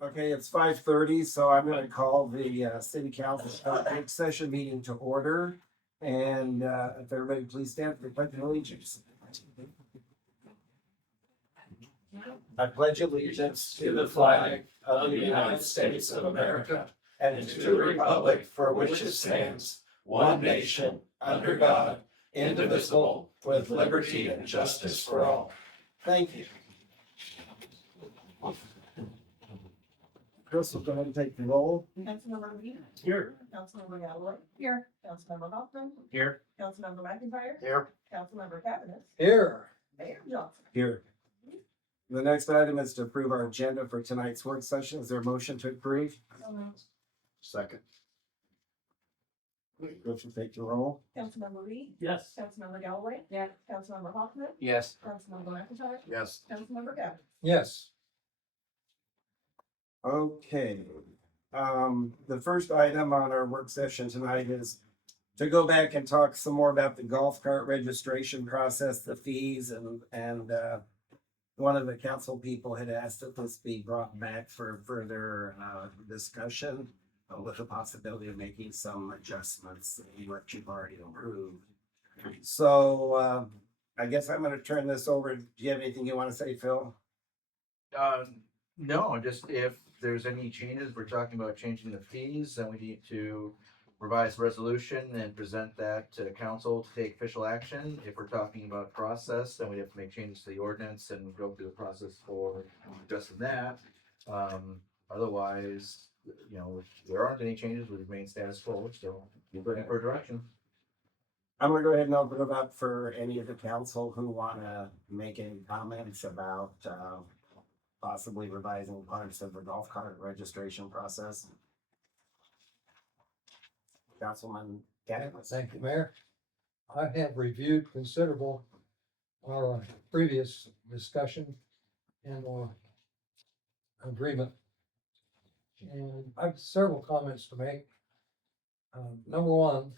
Okay, it's 5:30, so I'm gonna call the city council work session meeting to order. And if everybody please stand for the pledge of allegiance. I pledge allegiance to the flag of the United States of America and to the republic for which it stands, one nation, under God, indivisible, with liberty and justice for all. Thank you. Chris will go ahead and take the roll. Councilmember Reed. Here. Councilmember Galloway. Here. Councilmember Hoffman. Here. Councilmember McIntyre. Here. Councilmember Cabinet. Here. Mayor Johnson. Here. The next item is to approve our agenda for tonight's work session. Is there a motion to approve? Second. Chris will take the roll. Councilmember Reed. Yes. Councilmember Galloway. Yeah. Councilmember Hoffman. Yes. Councilmember McIntyre. Yes. Councilmember Cabinet. Yes. Okay, the first item on our work session tonight is to go back and talk some more about the golf cart registration process, the fees, and one of the council people had asked that this be brought back for further discussion with the possibility of making some adjustments in what you've already approved. So I guess I'm gonna turn this over. Do you have anything you want to say, Phil? No, just if there's any changes, we're talking about changing the fees, then we need to revise resolution and present that to council to take official action. If we're talking about process, then we have to make changes to the ordinance and go through the process for adjusting that. Otherwise, you know, if there aren't any changes, we remain status quo, so we're looking for direction. I'm gonna go ahead and open it up for any of the council who wanna make any comments about possibly revising parts of the golf cart registration process. Councilman Gannon. Thank you, Mayor. I have reviewed considerable our previous discussion and agreement. And I have several comments to make. Number one,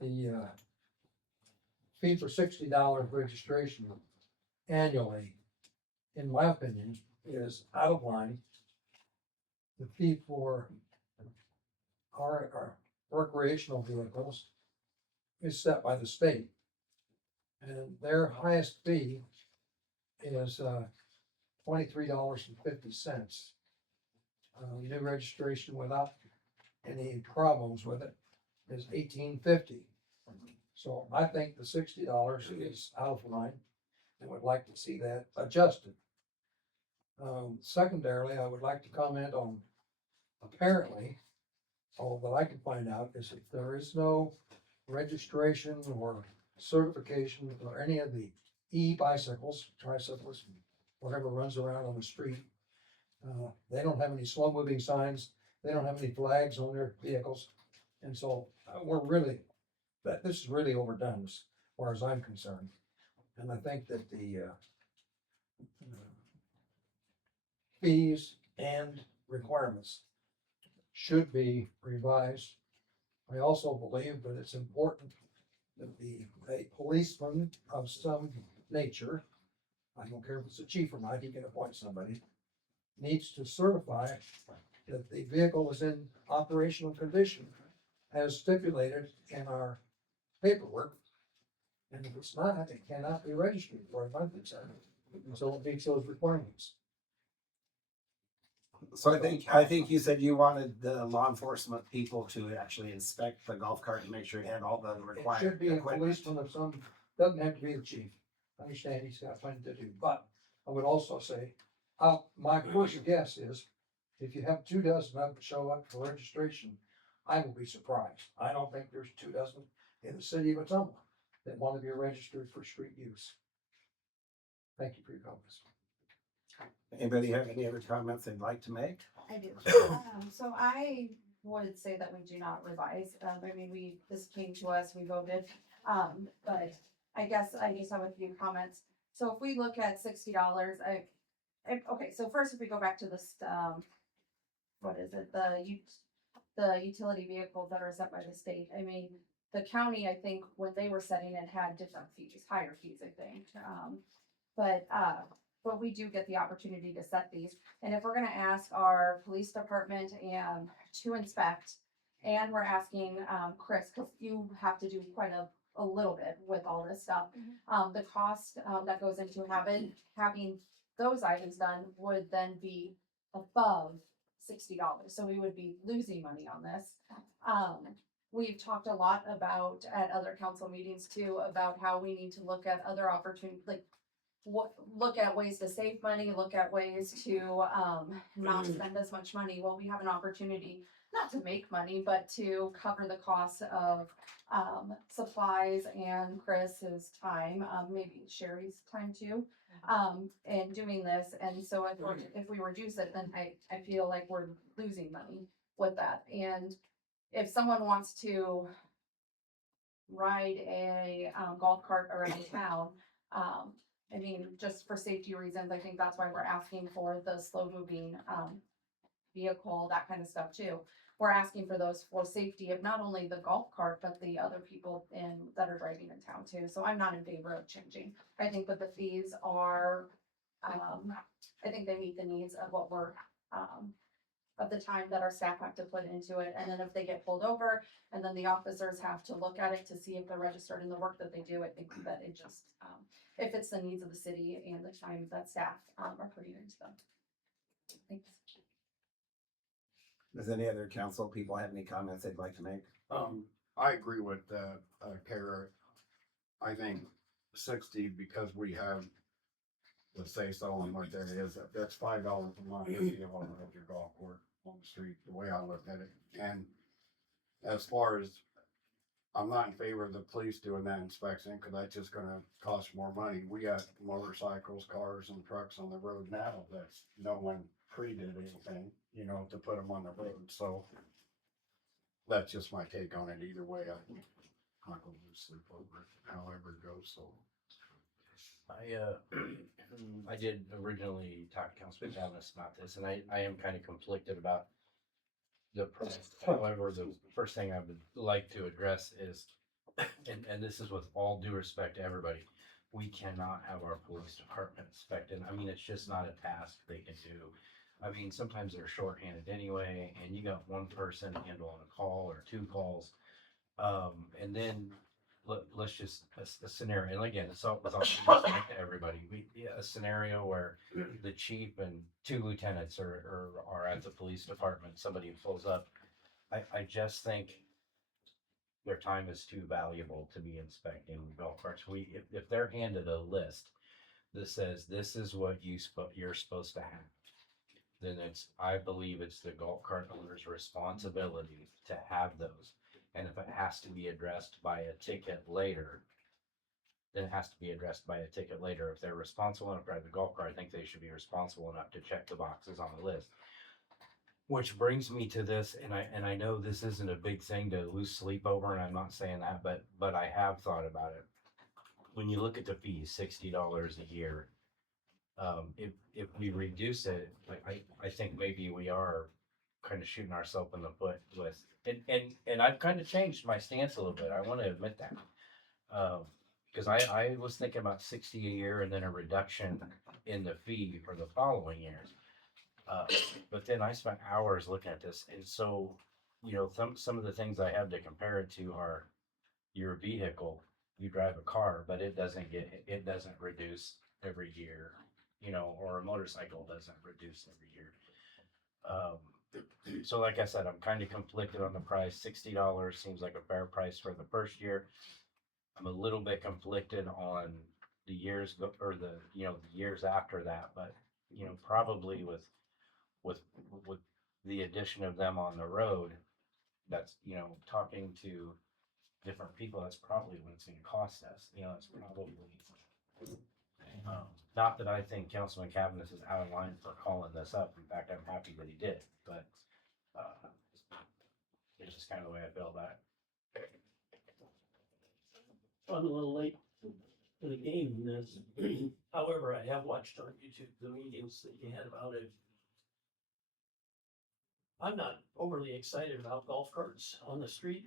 the fee for $60 registration annually, in my opinion, is out of line. The fee for our recreational vehicles is set by the state. And their highest fee is $23.50. New registration without any problems with it is $18.50. So I think the $60 is out of line and would like to see that adjusted. Secondarily, I would like to comment on, apparently, all that I can find out is that there is no registration or certification or any of the e-bicycles, tricycles, whatever runs around on the street. They don't have any slow moving signs. They don't have any flags on their vehicles. And so this is really overdone as far as I'm concerned. And I think that the fees and requirements should be revised. I also believe that it's important that a policeman of some nature, I don't care if it's a chief or not, he can appoint somebody, needs to certify that the vehicle is in operational condition as stipulated in our paperwork. And if it's not, it cannot be registered for a month. So it meets those requirements. So I think you said you wanted the law enforcement people to actually inspect the golf cart and make sure it had all the It required should be a equipment. policeman of some, doesn't have to be the chief. I understand he's got plenty to do, but I would also say, my first guess is, if you have 24 of them show up for registration, I will be surprised. I don't think there's 24 in the city of Ottumwa that want to be registered for street use. Thank you for your comments. Anybody have any other comments they'd like to make? I do. So I would say that we do not revise. I mean, this came to us, we voted. But I guess I just have a few comments. So if we look at $60, okay, so first if we go back to this, what is it? The utility vehicles that are set by the state. I mean, the county, I think, when they were setting it, had different fees, higher fees, I think. But but we do get the opportunity to set these. And if we're gonna ask our police department and to inspect, and we're asking, Chris, cause you have to do quite a little bit with all this stuff. The cost, that goes into having those items done would then be above $60. So we would be losing money on this. We've talked a lot about, at other council meetings too, about how we need to look at other opportunities, like look at ways to save money, look at ways to, not spend as much money. Well, we have an opportunity not to make money, but to cover the costs of, supplies and Chris's time, maybe Sherry's time too, in doing this. And so if we reduce it, then I feel like we're losing money with that. And if someone wants to ride a, golf cart around town, I mean, just for safety reasons, I think that's why we're asking for the slow moving, vehicle, that kind of stuff too. We're asking for those for safety of not only the golf cart, but the other people that are driving in town too. So I'm not in favor of changing. I think that the fees are, I think they meet the needs of what we're, of the time that our staff have to put into it. And then if they get pulled over and then the officers have to look at it to see if they're registered in the work that they do, I think that it just, if it's the needs of the city and the time that staff, are putting into them. Thanks. Does any other council people have any comments they'd like to make? I agree with, Kara. I think 60, because we have the say so on what that is, that's $5 a month if you want to rent your golf course on the street, the way I look at it. And as far as, I'm not in favor of the police doing that inspection, cause that's just gonna cost more money. We got motorcycles, cars and trucks on the road now that's no one pre-did anything, you know, to put them on the road, so that's just my take on it. Either way, I'm not gonna lose sleep over it, however it goes, so. I did originally talk to Councilman Tavis about this, and I am kind of conflicted about the price. However, the first thing I would like to address is, and this is with all due respect to everybody, we cannot have our police department inspected. I mean, it's just not a task they can do. I mean, sometimes they're shorthanded anyway, and you got one person handling a call or two calls. And then let's just a scenario, and again, it's all with all due respect to everybody. A scenario where the chief and two lieutenants are at the police department. Somebody pulls up. I just think their time is too valuable to be inspecting golf carts. If they're handed a list that says this is what you're supposed to have, then I believe it's the golf cart owner's responsibility to have those. And if it has to be addressed by a ticket later, then it has to be addressed by a ticket later. If they're responsible enough to drive the golf cart, I think they should be responsible enough to check the boxes on the list. Which brings me to this, and I know this isn't a big thing to lose sleep over, and I'm not saying that, but I have thought about it. When you look at the fees, $60 a year, if we reduce it, I think maybe we are kind of shooting ourselves in the foot with, and I've kind of changed my stance a little bit. I want to admit that. Because I was thinking about 60 a year and then a reduction in the fee for the following years. But then I spent hours looking at this. And so, you know, some of the things I have to compare it to are your vehicle. You drive a car, but it doesn't reduce every year, you know, or a motorcycle doesn't reduce every year. So like I said, I'm kind of conflicted on the price. $60 seems like a fair price for the first year. I'm a little bit conflicted on the years the years after that, but you know, probably with the addition of them on the road, that's, you know, talking to different people, that's probably what it's going to cost us. You know, it's probably not that I think Councilman Cavanagh is out of line for calling this up. In fact, I'm happy that he did, but it's just kind of the way I feel about it. I'm a little late to the game in this. However, I have watched on YouTube the meetings that you had about it. I'm not overly excited about golf carts on the street.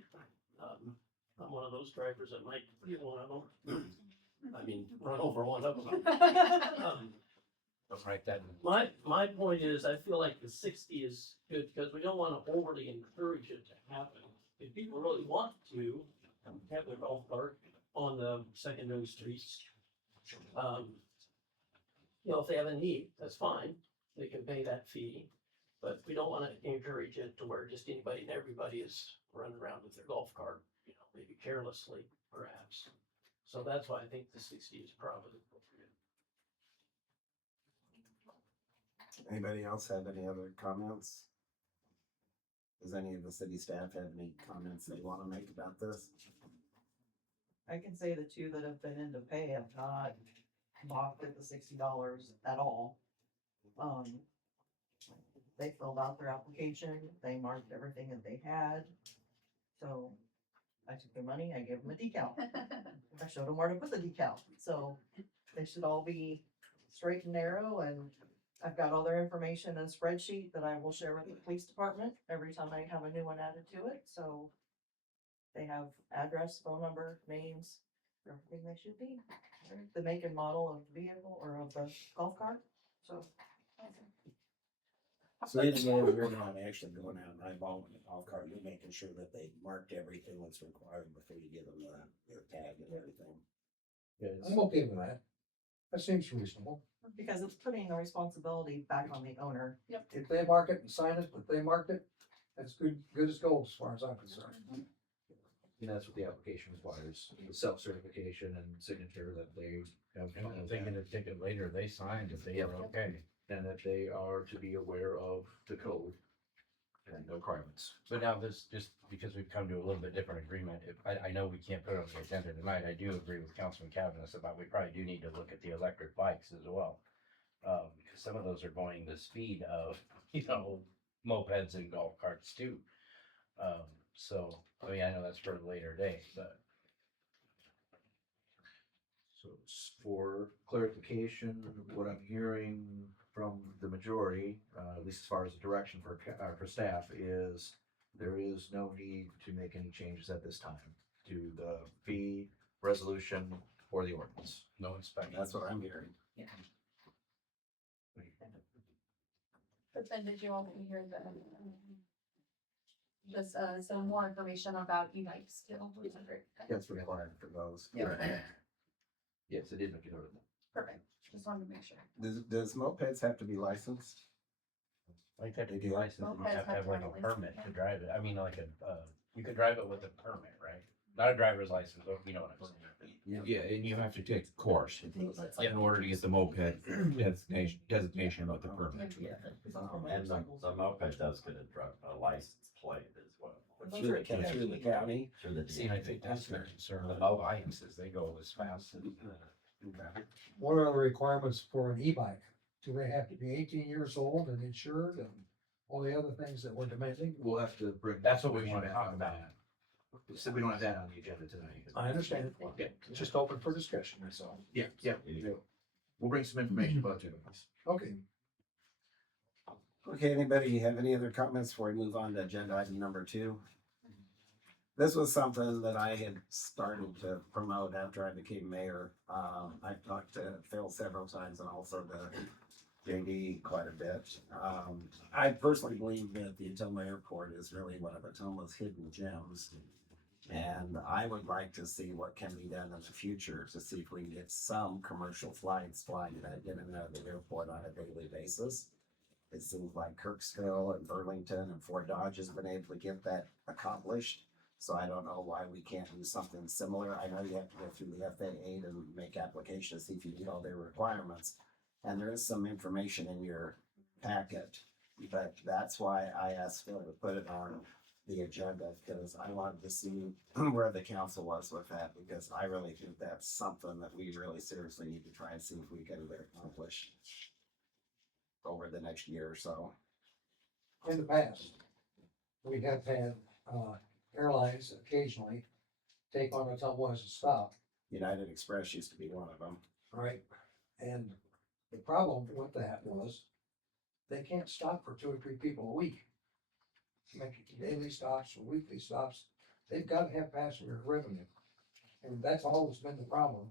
I'm one of those drivers that might get one of them. I mean, run over one of them. Don't write that. My point is, I feel like the 60 is good because we don't want to overly encourage it to happen. If people really want to have their golf cart on the secondary streets, if they have a need, that's fine. They can pay that fee. But we don't want to encourage it to where just anybody and everybody is running around with their golf cart, maybe carelessly, perhaps. So that's why I think the 60 is probably appropriate. Anybody else have any other comments? Does any of the city staff have any comments they want to make about this? I can say the two that have been in to pay have not balked at the $60 at all. They filled out their application, they marked everything that they had. So I took their money, I gave them a decal. I showed them where to put the decal, so they should all be straight and narrow, and I've got all their information in a spreadsheet that I will share with the police department every time I have a new one added to it, so they have address, phone number, names, everything they should be. The make and model of the vehicle or of the golf cart, so. So you're not actually going out and eyeballing the golf cart, you're making sure that they marked everything that's required before you give them the tag and everything. I'm okay with that. That seems reasonable. Because it's putting the responsibility back on the owner. If they mark it and sign it, if they marked it, that's good as gold as far as I'm concerned. And that's what the application requires, the self-certification and signature that they have. And if they get a ticket later, they signed if they were okay. And that they are to be aware of the code and the requirements. But now this, just because we've come to a little bit different agreement, I know we can't put it on the agenda tonight, I do agree with Councilman Cavanagh about we probably do need to look at the electric bikes as well. Because some of those are going the speed of, mopeds and golf carts too. So, I know that's for a later day, but. So for clarification, what I'm hearing from the majority, at least as far as the direction for staff, is there is no need to make any changes at this time to the fee resolution or the ordinance. No inspection. That's what I'm hearing. But then did you want me to hear just, some more information about e-bikes too? That's required for those. Yeah. Yes, it did make it over. Perfect, just wanted to make sure. Does mopeds have to be licensed? Like that to They be do. licensed, you have to have like a permit to drive it. I mean, like you could drive it with a permit, right? Not a driver's license, but you know what I'm saying. Yeah, and you have to take the course in order to get the moped designation about the permit. And the moped does get a license plate as well. Through the county? Through the See, and I think that's their concern with all licenses, they go as fast as. Okay. What are the requirements for an e-bike? Do they have to be 18 years old and insured and all the other things that we're demanding? We'll have to bring. That's what we want to talk about. So we don't have that on the agenda tonight. I understand. Yeah. It's just open for discussion, that's all. Yeah. We'll bring some information about it. Okay. Okay, anybody have any other comments before we move on to agenda item number 2? This was something that I had started to promote after I became mayor. I talked to Phil several times and also to JD quite a bit. I personally believe that the Ottumwa Airport is really one of Ottumwa's hidden gems. And I would like to see what can be done in the future to see if we can get some commercial flights flying in and out of the airport on a daily basis. It seems like Kirksville and Burlington and Fort Dodge has been able to get that accomplished. So I don't know why we can't do something similar. I know you have to go through the FAA to make applications, see if you meet all their requirements. And there is some information in your packet, but that's why I asked Phil to put it on the agenda, because I wanted to see where the council was with that, because I really think that's something that we really seriously need to try and see if we can accomplish over the next year or so. In the past, we have had, airlines occasionally take on Ottumwa as a stop, United Express used to be one of them. right? And the problem with that was they can't stop for 2 or 3 people a week. Make daily stops or weekly stops. They've got to have passenger revenue. And that's always been the problem.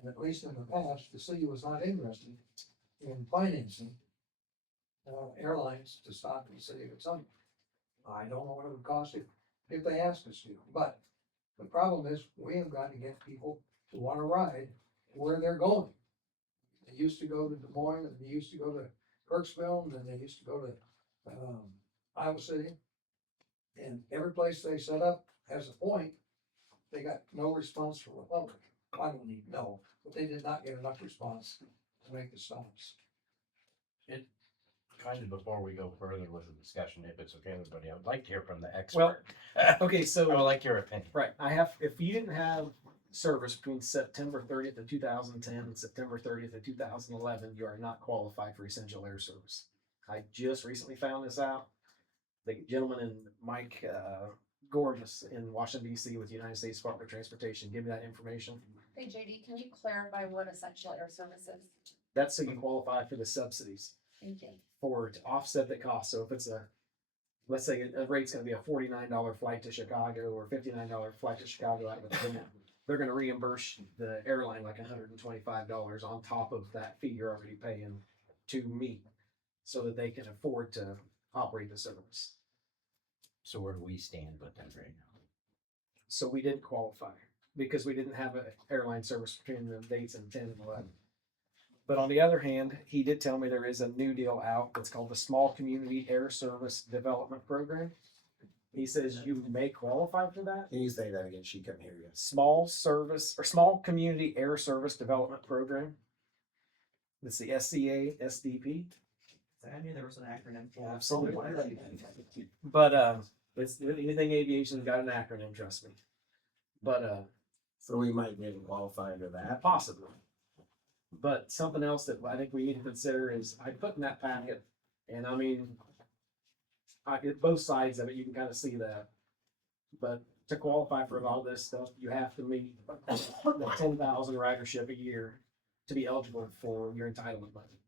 And at least in the past, the city was not interested in financing airlines to stop and save at some. I don't know what it would cost if they asked us to, but the problem is we have got to get people to want to ride where they're going. They used to go to Des Moines, and they used to go to Kirksville, and then they used to go to Iowa City. And every place they set up has a point, they got no response from the public. I don't even know, but they did not get enough response to make the stops. Kind of before we go further with the discussion, if it's okay with everybody, I would like to hear from the Well, expert. okay, I would so, like your opinion. right, if you didn't have service between September 30th of 2010 and September 30th of 2011, you are not qualified for essential air service. I just recently found this out. The gentleman in Mike, Gorgas in Washington DC with the United States Department of Transportation, give me that information. Hey JD, can you clarify what essential air service is? That's so you can qualify for the subsidies Thank you. to offset the cost. So if it's let's say a rate's gonna be a $49 flight to Chicago or $59 flight to Chicago out of Virginia, they're gonna reimburse the airline like $125 on top of that fee you're already paying to me, so that they can afford to operate the service. So where do we stand with that right now? So we didn't qualify because we didn't have an airline service between the dates of 10 and 11. But on the other hand, he did tell me there is a new deal out that's called the Small Community Air Service Development Program. He says you may qualify for that. Can you say that again? She couldn't hear you. Small Community Air Service Development Program. It's the SCA SDP. I knew there was an acronym. Absolutely. But it's anything aviation's got an acronym, trust me. But So we might get qualified to that. possibly. But something else that I think we need to consider is I put in that packet, and I mean, I get both sides of it, you can kind of see that. But to qualify for all this stuff, you have to meet the 10,000 ridership a year to be eligible for your entitlement money.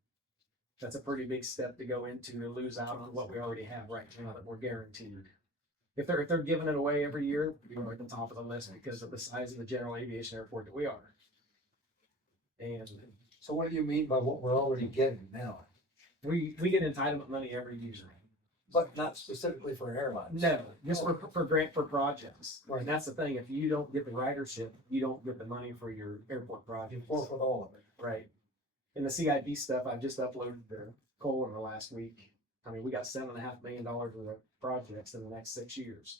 That's a pretty big step to go into and lose out on what we already have right now that we're guaranteed. If they're giving it away every year, we're at the top of the list because of the size of the general aviation airport that we are. And So what do you mean by what we're already getting now? we get entitlement money every year. But not specifically for airlines? No, just for grant for projects. Right. And that's the thing, if you don't get the ridership, you don't get the money for your airport You projects. forfeit all of it. Right. And the CIP stuff, I've just uploaded to Cole in the last week. I mean, we got $7.5 million worth of projects in the next 6 years.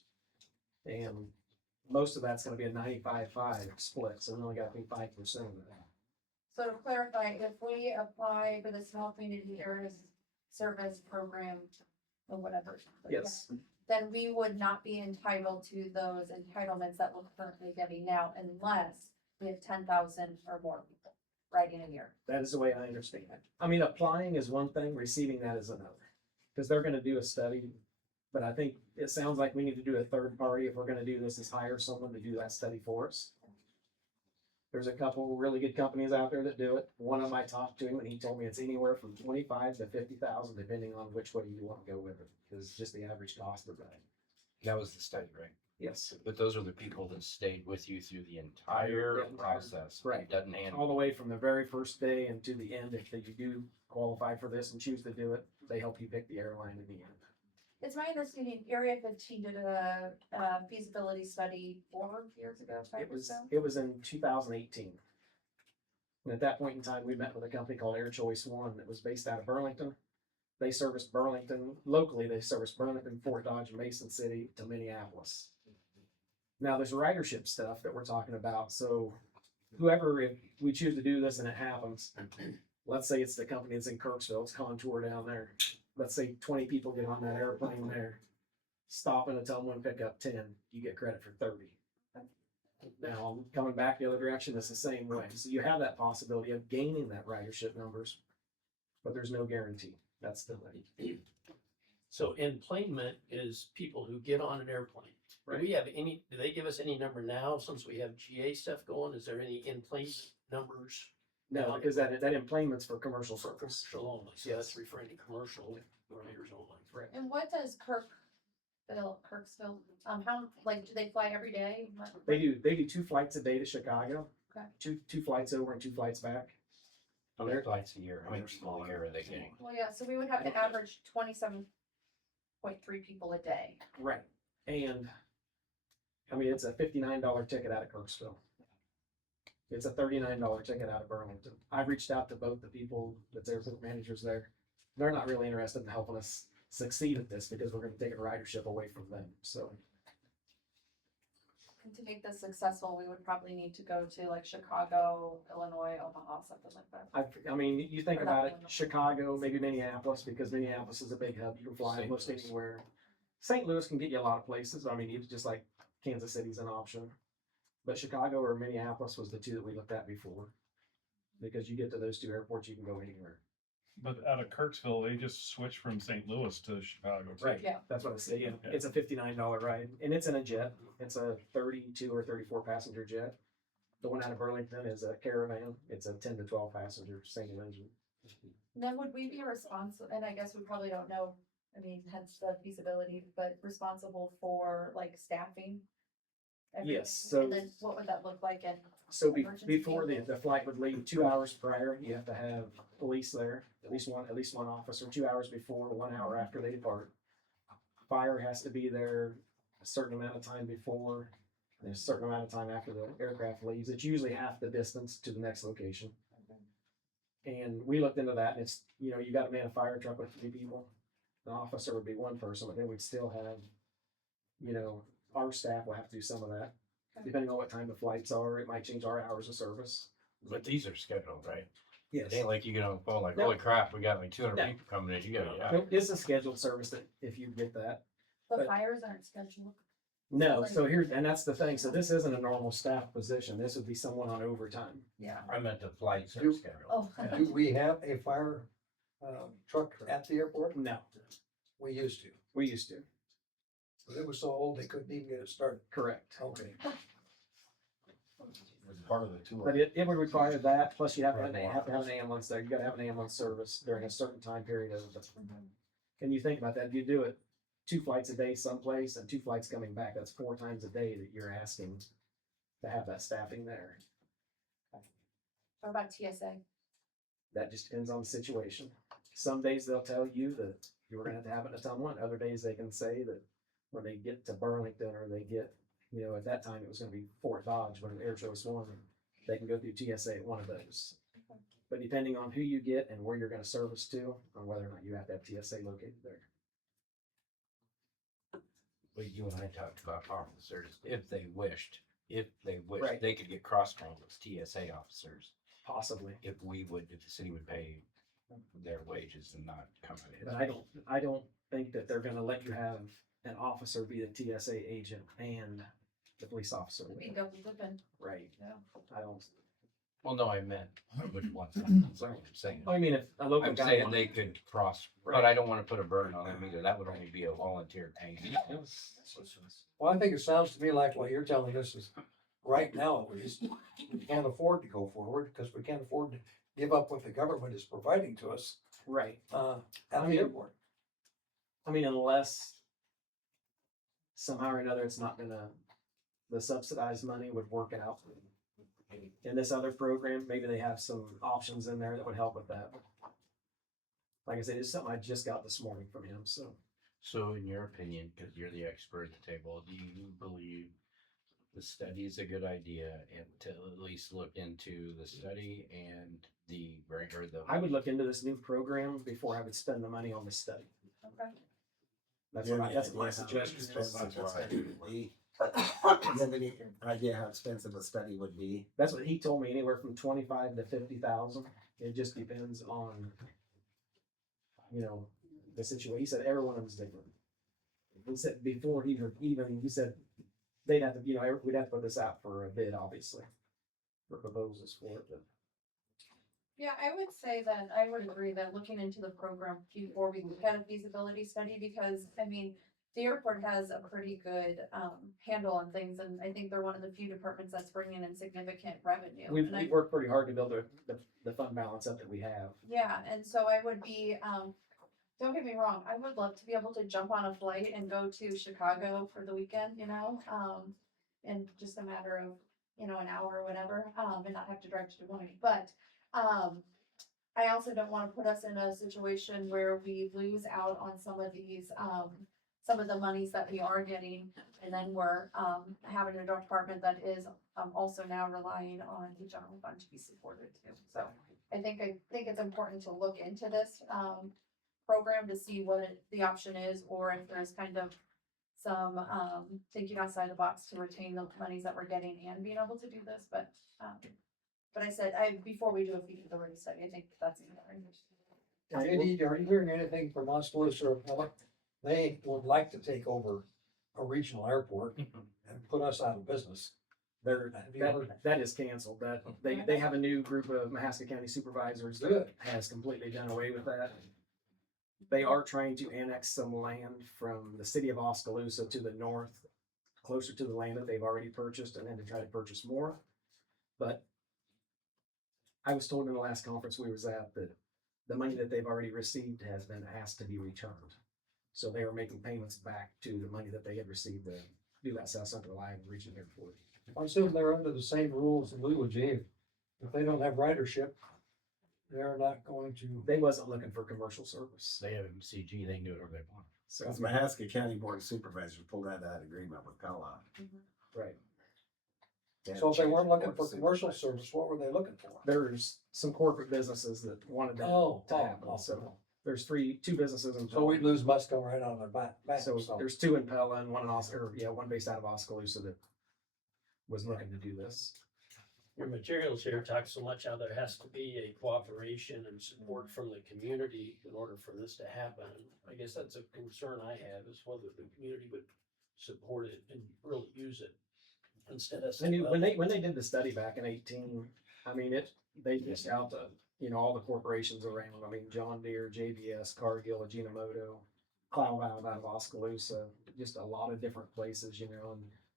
And most of that's gonna be a 95-5 split, so we only gotta pay 5% of that. So to clarify, if we apply for the small community air service program or whatever. Yes, Then we would not be entitled to those entitlements that we're currently getting now unless we have 10,000 or more people riding a year. that is the way I understand it. I mean, applying is one thing, receiving that is another. Because they're gonna do a study, but I think it sounds like we need to do a third party if we're gonna do this, is hire someone to do that study for us. There's a couple really good companies out there that do it. One of them I talked to, and he told me it's anywhere from 25 to 50,000, depending on which way you want to go with it, because just the average cost of that. That was the study, right? Yes, But those are the people that stayed with you through the entire Yeah. process. Right. It doesn't hand. all the way from the very first day and to the end. If you do qualify for this and choose to do it, they help you pick the airline in the end. It's my understanding Area 15 did a feasibility study 4 years ago, 5 It years was, ago. it was in 2018. And at that point in time, we met with a company called Air Choice One that was based out of Burlington. They serviced Burlington, locally, they serviced Burlington, Fort Dodge, Mason City to Minneapolis. Now, there's ridership stuff that we're talking about, so whoever, if we choose to do this and it happens, let's say it's the company that's in Kirksville, it's Contour down there. Let's say 20 people get on that airplane there, stopping and tell them when to pick up 10, you get credit for 30. Now, coming back the other direction, it's the same way. So you have that possibility of gaining that ridership numbers, but there's no guarantee. That's the thing. So enplanement is people who get on an airplane. Do we have any, do they give us any number now, since we have GA stuff going? Is there any enplanement numbers? No, because that enplanement's for commercial For service. commercial only, so that's referring to commercial riders only. Right. And what does Kirksville, how, like, do they fly every day? They do 2 flights a day to Chicago. Okay. Two flights over and 2 flights back. How many flights a year? How many people a year are they getting? Well, yeah, so we would have to average 27.3 people a day. Right. And, I mean, it's a $59 ticket out of Kirksville. It's a $39 ticket out of Burlington. I've reached out to both the people that's airport managers there. They're not really interested in helping us succeed at this because we're gonna take a ridership away from them, so. And to make this successful, we would probably need to go to like Chicago, Illinois, Omaha, something like that. I mean, you think Or about not it, Chicago, maybe Minneapolis, because Minneapolis is a big hub, you can fly St. almost Louis. anywhere. St. Louis can get you a lot of places, I mean, it's just like Kansas City's an option. But Chicago or Minneapolis was the two that we looked at before. Because you get to those two airports, you can go anywhere. But out of Kirksville, they just switched from St. Louis to Chicago. too. Right, Yeah. that's what I say, yeah, it's a $59 ride, and it's in a jet, it's a 32 or 34 passenger jet. The one out of Burlington is a Caravan, it's a 10 to 12 passenger, single engine. Then would we be responsible, and I guess we probably don't know, I mean, hence the feasibility, but responsible for like staffing? everything? Yes, so- And then what would that look like in? So Emergency before the vehicles. flight would leave, 2 hours prior, you have to have police there, at least one officer, 2 hours before, 1 hour after they depart. Fire has to be there a certain amount of time before, and a certain amount of time after the aircraft leaves. It's usually half the distance to the next location. And we looked into that, and it's, you know, you gotta man a fire truck with 3 people. An officer would be one person, but then we'd still have, you know, our staff will have to do some of that. Depending on what time the flights are, it might change our hours of service. But these are scheduled, right? Yes. It ain't like you get on the phone like, No. holy crap, we got like 200 No. people coming in. You gotta, yeah. No, it's a scheduled service that if you get that. The But- fires aren't scheduled. No, so here, and that's the thing. So this isn't a normal staff position. This would be someone on overtime. Yeah. I meant the flights are You- scheduled. Oh. Do we have a fire, truck at the airport? No, We used to, we used to. but it was so old they couldn't even get it started. Correct. Okay. Was part of the tour. But it would require that, plus you have to have an ambulance there. You gotta have an ambulance service during a certain time period of the. Can you think about that? If you do it 2 flights a day someplace and 2 flights coming back, that's 4 times a day that you're asking to have that staffing there. What about TSA? That just depends on the situation. Some days they'll tell you that you're gonna have to have it in Ottumwa. Other days they can say that when they get to Burlington or they get, you know, at that time it was gonna be Fort Dodge when Air Choice One, they can go through TSA at one of those. But depending on who you get and where you're gonna service to, or whether or not you have to have TSA located there. But you and I talked about officers, if they wished, Right. they could get cross-trained as TSA officers. Possibly. If the city would pay their wages and not come out of his. But I don't think that they're gonna let you have an officer be the TSA agent and the police officer. Be double dipping. Right. Yeah. I don't, Well, no, I meant which ones. That's what I'm saying. I mean, if a local I'm guy saying wanted- they could cross, but I don't wanna put a burden on them either. That would only be a volunteer thing. Well, I think it sounds to me like what you're telling us is, right now at least, we can't afford to go forward because we can't afford to give up what the government is providing to us, Right. at the airport. I mean, unless somehow or another it's not gonna, the subsidized money would work out. In this other program, maybe they have some options in there that would help with that. Like I said, it's something I just got this morning from him, so. So in your opinion, cause you're the expert at the table, do you believe the study is a good idea and to at least look into the study and the or the. I would look into this new program before I would spend the money on this study. Okay. That's what my suggestion is. That's right. You have any idea how expensive a study would be? That's what he told me, anywhere from 25 to 50,000. It just depends on, you know, the situation. He said every one of them is different. He said before he said they'd have to, you know, we'd have to put this out for a bid, obviously, for proposals for it. But Yeah, I would say that I would agree that looking into the program before we look at a feasibility study, because I mean, the airport has a pretty good handle on things, and I think they're one of the few departments that's bringing in significant revenue. we've And I- worked pretty hard to build the fund balance up that we have. Yeah, and so I would be, don't get me wrong, I would love to be able to jump on a flight and go to Chicago for the weekend, you know, in just a matter of, you know, an hour or whatever, and not have to drive to Des Moines, but, I also don't wanna put us in a situation where we lose out on some of these, some of the monies that we are getting. And then we're, having a department that is, also now relying on the general fund to be supported too. So I think it's important to look into this, program to see what the option is, or if there's kind of some, thinking outside the box to retain the monies that we're getting and being able to do this, but I said, before we do a feasibility study, I think that's important. JD, are you hearing anything from Oskaloosa or Appellate? They would like to take over a regional airport and put us out of business. There, Have you heard? that is canceled. That they have a new group of Mahaska County supervisors that Good. has completely done away with that. They are trying to annex some land from the city of Oskaloosa to the north, closer to the land that they've already purchased, and then to try to purchase more. But I was told in the last conference we was at that the money that they've already received has been asked to be returned. So they are making payments back to the money that they had received to do that South Central Iowa Region Airport. I assume they're under the same rules that we would be. If they don't have ridership, they're not going to. They wasn't looking for commercial service. They have CG, they can do whatever they want. So, Because Mahaska County Board of Supervisors pulled out of that agreement with Pella. right. So if they weren't looking for commercial service, what were they looking for? There's some corporate businesses that wanted that to happen. So there's two businesses in So Pella. we'd lose Musco right on their back. So there's two in Pella and one in one based out of Oskaloosa that was looking to do this. Your materials here talk so much how there has to be a cooperation and support from the community in order for this to happen. I guess that's a concern I have, is whether the community would support it and really use it instead of. They knew when they did the study back in 18, I mean, they just out all the corporations around. I mean, John Deere, JBS, Cargill, Ajinomoto, Cloudbound out of Oskaloosa, just a lot of different places, and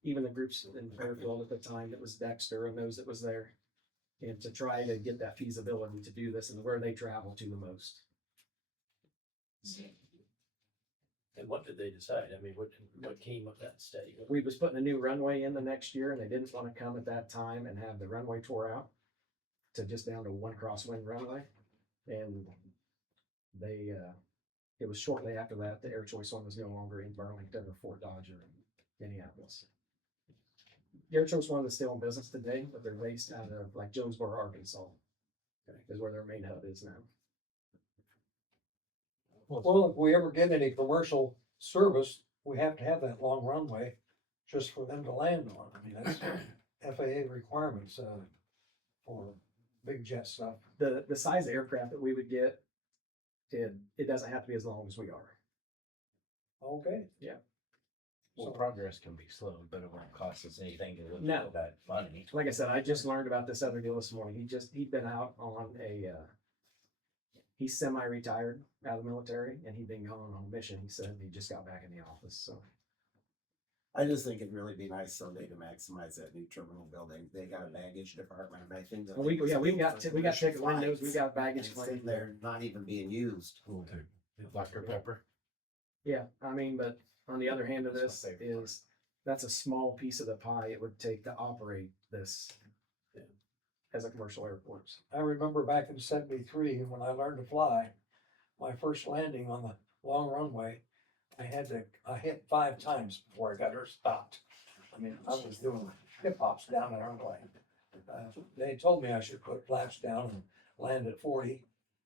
even the groups in Fairfield at the time that was Dexter and those that was there. And to try to get that feasibility to do this and where they travel to the most. And what did they decide? I mean, what came of that study? We was putting a new runway in the next year and they didn't want to come at that time and have the runway tore out to just down to one crosswind runway. And they, it was shortly after that, the Air Choice One was no longer in Burlington or Fort Dodge or Minneapolis. The Air Choice One is still in business today, but they're based out of like Jonesboro, Arkansas. Is where their main hub is now. Well, if we ever get any commercial service, we have to have that long runway just for them to land on. I mean, that's FAA requirements, for big jet stuff. The size of aircraft that we would get, it doesn't have to be as long as we are. Okay. Well, progress can be slow, but it won't cost us anything to look No. at that money. Like I said, I just learned about this other deal this morning. He'd been out on he's semi-retired out of the military and he'd been gone on a mission. He said he just got back in the office. So I just think it'd really be nice someday to maximize that new terminal building. They got a baggage department, and I think that. we got ticket windows, we got baggage It's claim. sitting there not even being used. Dr. Pepper. Yeah, I mean, but on the other hand of this is that's a small piece of the pie it would take to operate this as a commercial airport. I remember back in '73, when I learned to fly, my first landing on the long runway, I hit 5 times before I got her stopped. I mean, I was doing hip hops down the runway. They told me I should put flaps down and land at 40.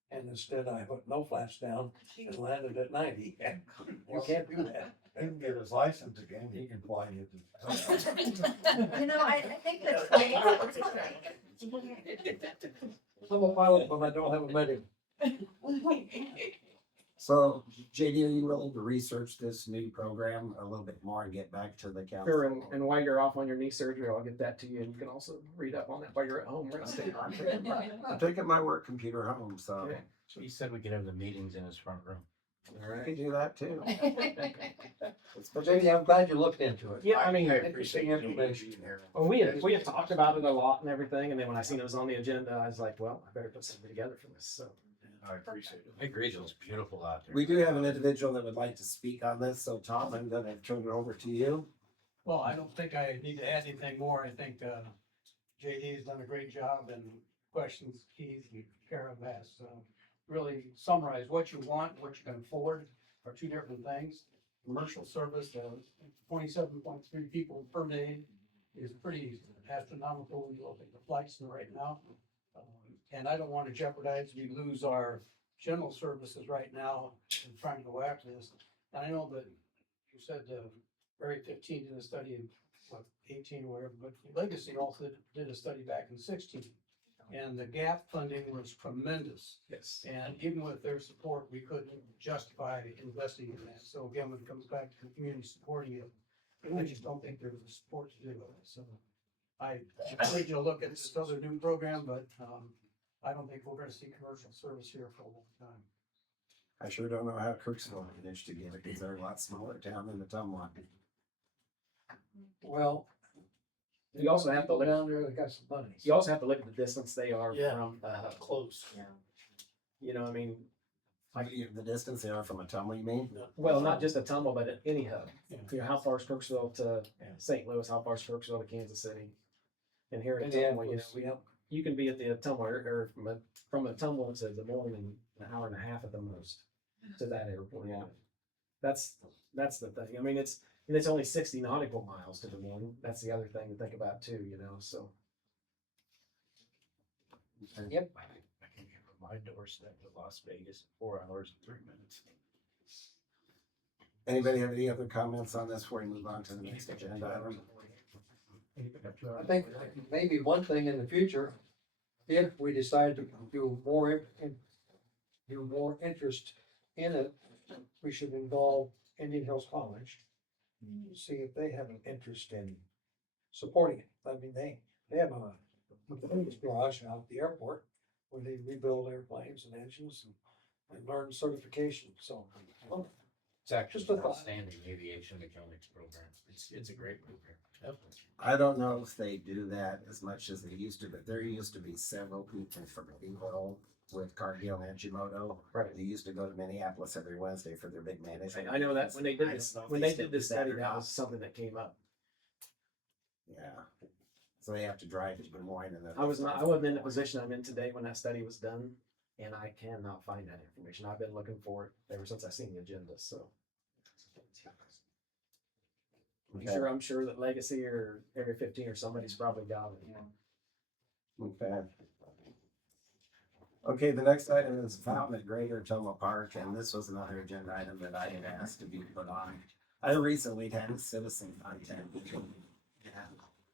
And instead I put no flaps down and landed at 90. You can't do that. He can get his license again, he can fly it. I think that. I'm a pilot, but I don't have a medic. So JD, are you willing to research this new program a little bit more and get back to the council? Sure, and while you're off on your knee surgery, I'll get that to you and you can also read up on that while you're at home resting. I'm taking my work computer home, so Okay. He said we could have the meetings in his front room. All I right. can do that too. But JD, I'm glad you looked into it. Yeah, I mean, Interesting information. well, we had talked about it a lot and everything, and then when I seen it was on the agenda, I was like, well, I better put something together for this, so. I appreciate it. I agree, it was beautiful out there. We do have an individual that would like to speak on this, so Tom, I'm gonna turn it over to you. Well, I don't think I need to add anything more. I think, JD has done a great job and questions he's Kara has, really summarized what you want, what you can afford are two different things. Commercial service, 27.3 people per day is pretty astronomical when you look at the flights right now. And I don't want to jeopardize, we lose our general services right now in trying to go after this. And I know that you said, Area 15 did a study in, what, 18 or whatever, but Legacy also did a study back in 16. And the gap funding was tremendous. Yes. And even with their support, we couldn't justify investing in that. So again, when it comes back to the community supporting it, I just don't think there was the support to do it. So I encourage you to look at this other new program, but I don't think we're gonna see commercial service here for a long time. I sure don't know how Kirksville managed to get it, because they're a lot smaller town than Ottumwa. Well. You also have to people look, down there that got some money. you also have to look at the distance they are Yeah. from, Close. you know, I mean, The distance they are from Ottumwa, you mean? well, not just Ottumwa, but at any hub. Yeah. You know, how far is Kirksville to Yeah. St. Louis? How far is Kirksville to Kansas City? And here at Ottumwa, you know, Indianapolis, you can be at the Ottumwa or from Ottumwa to Des Moines in an hour and a half at the most to that airport. Yeah. That's the thing. I mean, it's only 60 nautical miles to Des Moines. That's the other thing to think about too, you know, so. Yep. I can get from my doorstep to Las Vegas in 4 hours and 3 minutes. Anybody have any other comments on this before we move on to the next agenda item? I think maybe one thing in the future, if we decide to do more interest in it, we should involve Indian Hills College. See if they have an interest in supporting it. I mean, they have a garage out at the airport where they rebuild airplanes and engines and learn certification, so. It's actually Just a an thought. outstanding aviation mechanics program. It's a great program. I don't know if they do that as much as they used to, but there used to be several people from Hill with Cargill and Shimoto. Right. They used to go to Minneapolis every Wednesday for their big management. I know that when they did I this, don't know if when they they still did this do that study, or that not. was something that came up. Yeah. So they have to drive to Des Moines and then. I wasn't in the position I'm in today when that study was done, and I cannot find that information. I've been looking for it ever since I seen the agenda, so. Okay. I'm sure that Legacy or Area 15 or somebody's probably got it. Okay. Okay, the next item is fountain at Greater Ottumwa Park, and this was another agenda item that I had asked to be put on. I recently had a citizen contact with him, and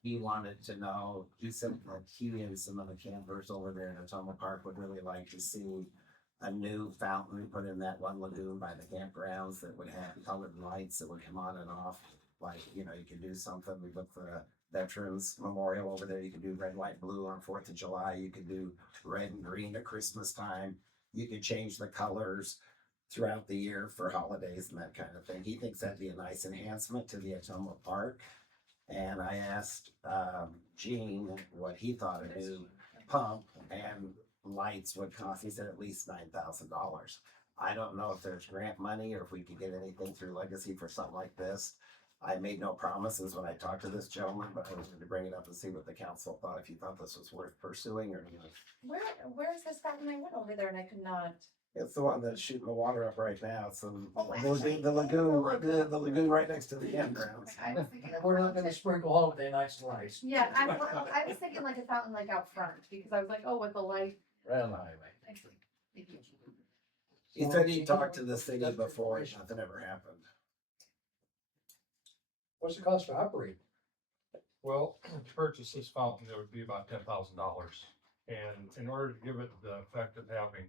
he wanted to know, he said that he and some of the campers over there in Ottumwa Park would really like to see a new fountain put in that one lagoon by the campgrounds that would have colored lights that would come on and off. Like, you know, you could do something, we look for a Veterans Memorial over there, you could do red, white, blue on 4th of July, you could do red and green at Christmas time. You could change the colors throughout the year for holidays and that kind of thing. He thinks that'd be a nice enhancement to the Ottumwa Park. And I asked Gene what he thought a new pump and lights would cost. He said at least $9,000. I don't know if there's grant money or if we could get anything through Legacy for something like this. I made no promises when I talked to this gentleman, but I wanted to bring it up and see what the council thought, if you thought this was worth pursuing or not. Where is this fountain? I went over there and I could not. It's the one that's shooting the water up right now. It's Oh, the lagoon right next to the campgrounds. I was thinking. We're not gonna sprinkle holiday nights and lights. Yeah, I was thinking like a fountain like out front, because I was like, oh, with the light. Right on the highway. Thank you. He said he talked to the city before, and nothing ever happened. What's the cost to operate? Well, to purchase this fountain, it would be about $10,000. And in order to give it the effect of having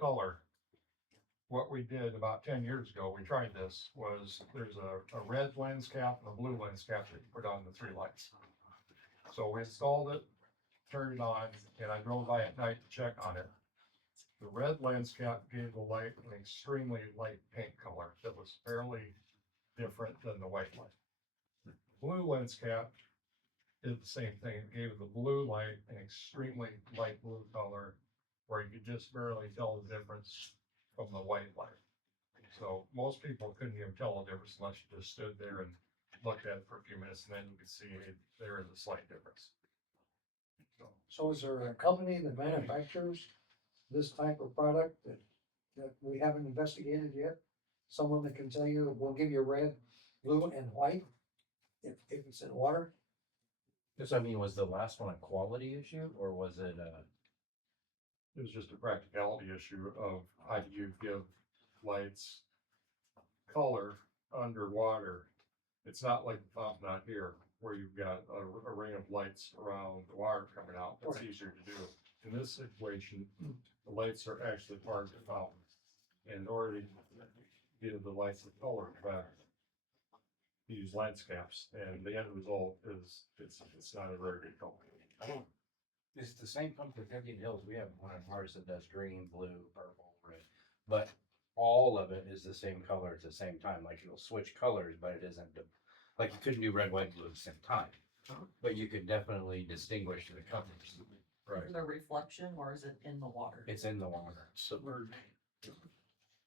color, what we did about 10 years ago, we tried this, was there's a red lens cap and a blue lens cap that you put on the 3 lights. So we installed it, turned it on, and I drove by at night to check on it. The red lens cap gave the light an extremely light pink color that was fairly different than the white light. Blue lens cap did the same thing. It gave the blue light an extremely light blue color where you could just barely tell the difference from the white light. So most people couldn't even tell the difference unless you just stood there and looked at it for a few minutes, and then you could see there is a slight difference. So is there a company that manufactures this type of product that we haven't investigated yet? Someone that can tell you, we'll give you red, blue, and white if it's in water? Because I mean, was the last one a quality issue or was it It was just a practicality issue of how do you give lights color underwater? It's not like the fountain out here where you've got a ring of lights around the water coming out. That's easier to do. In this situation, the lights are actually part of the fountain. And in order to give the lights the color better, you use landscapes, and the end result is it's not a very good color. It's the same pump with Indian Hills. We have one of ours that does green, blue, purple, red. But all of it is the same color at the same time. Like it'll switch colors, but it isn't like you couldn't do red, white, and blue at the same time. But you could definitely distinguish the colors. Is it a reflection or is it in the water? It's in the water. Submerged.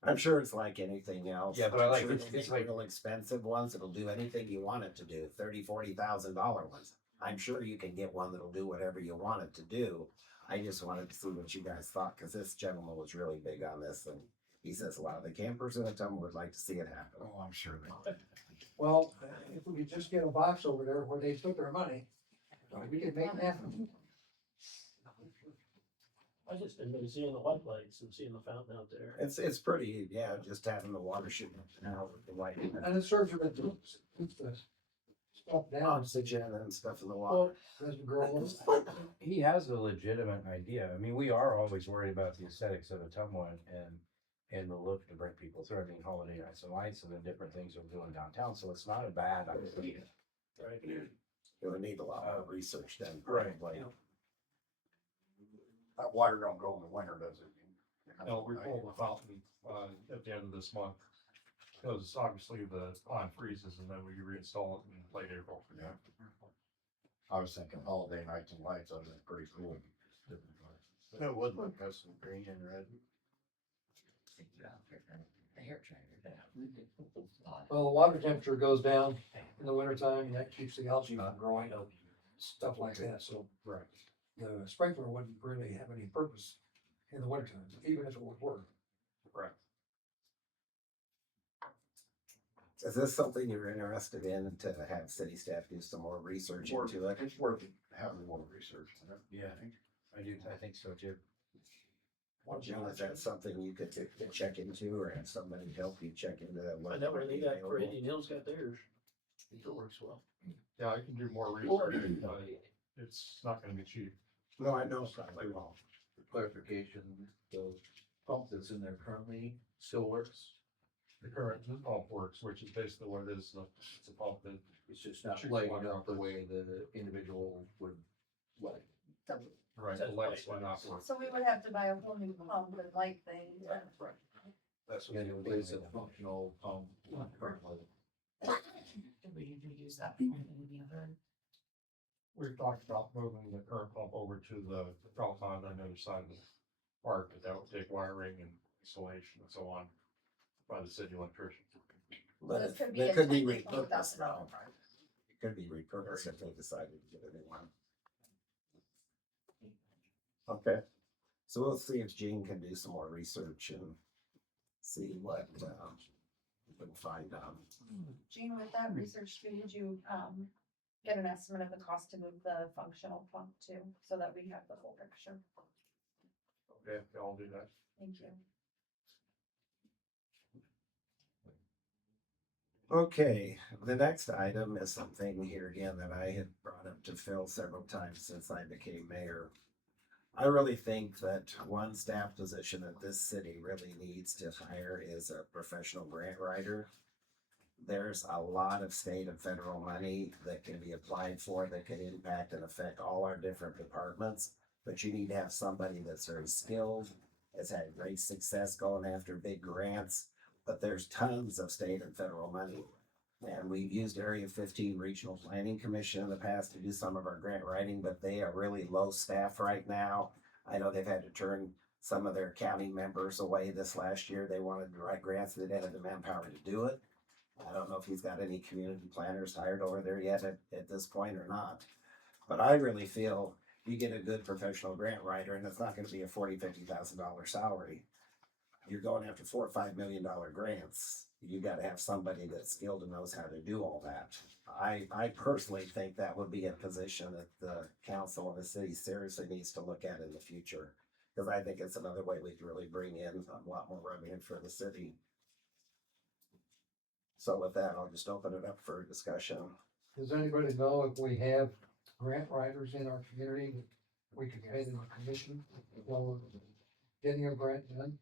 I'm sure it's like anything else. Yeah, but I like I'm sure it's you'll get like real expensive ones. It'll do anything you want it to do. $30,000-$40,000 ones. I'm sure you can get one that'll do whatever you want it to do. I just wanted to see what you guys thought because this gentleman was really big on this, and he says a lot of the campers in Ottumwa would like to see it happen. Oh, I'm sure they would. Well, if we could just get a box over there where they put their money, we could make it happen. I just been seeing the white lights and seeing the fountain out there. It's pretty, yeah, just having the water shooting out with the light And it serves them to keep the stuff down, oxygen and stuff in the water. doesn't grow. he has a legitimate idea. I mean, we are always worried about the aesthetics of Ottumwa and the look to bring people through. I mean, holiday nights and lights and the different things we're doing downtown. So it's not a bad idea. Right. It would need a lot of research done. Right. probably. That water don't go in the winter, does it? No, we pulled the fountain, at the end of this month. Because obviously the pond freezes and then we reinstall it in late April. Yeah. I was thinking holiday nights and lights, that'd be pretty cool. It would look nice and green and red. Well, the water temperature goes down in the wintertime, and that keeps the algae from growing up, stuff like that, so. Right. The sprinkler wouldn't really have any purpose in the wintertime, even if it would work. Correct. Is this something you're interested in to have city staff do some more research into it? It's worth having more research on it. Yeah, I think so too. Jim, is that something you could check into or have somebody help you check into that? I know where they got, where Indian Hills got theirs. It works well. Yeah, I can do more research, but it's not gonna be cheap. No, I know. For clarification, the pump that's in there currently still works. The current pump works, which is basically what it is. It's a pump that It's just not Shoots lighting water up the outwards. way the individual would like. right, Says the lights light. will not work. So we would have to buy a whole new pump and light thing. That's what it is, a functional pump currently. Did we use that for any other? We've talked about moving the current pump over to the trout pond on the other side of the park, but that would take wiring and installation and so on by the city electrician. But This could be it a could be $20,000 repurposed though. It could be repurposed if they decided to get a new one. Okay, so we'll see if Gene can do some more research and see what, we can find out. Gene, with that research, did you, get an estimate of the cost to move the functional pump too, so that we have the whole picture? Okay, I'll do that. Thank you. Okay, the next item is something here again that I had brought up to Phil several times since I became mayor. I really think that one staff position that this city really needs to hire is a professional grant writer. There's a lot of state and federal money that can be applied for that can impact and affect all our different departments. But you need to have somebody that's very skilled, has had great success going after big grants. But there's tons of state and federal money. And we've used Area 15 Regional Planning Commission in the past to do some of our grant writing, but they are really low staff right now. I know they've had to turn some of their county members away this last year. They wanted to write grants, they didn't have the manpower to do it. I don't know if he's got any community planners hired over there yet at this point or not. But I really feel you get a good professional grant writer, and it's not gonna be a $40,000-50,000 salary. You're going after $4 or $5 million grants. You gotta have somebody that's skilled and knows how to do all that. I personally think that would be a position that the council and the city seriously needs to look at in the future. Cause I think it's another way we can really bring in a lot more revenue for the city. So with that, I'll just open it up for discussion. Does anybody know if we have grant writers in our community that we could pay them a commission for getting a grant done?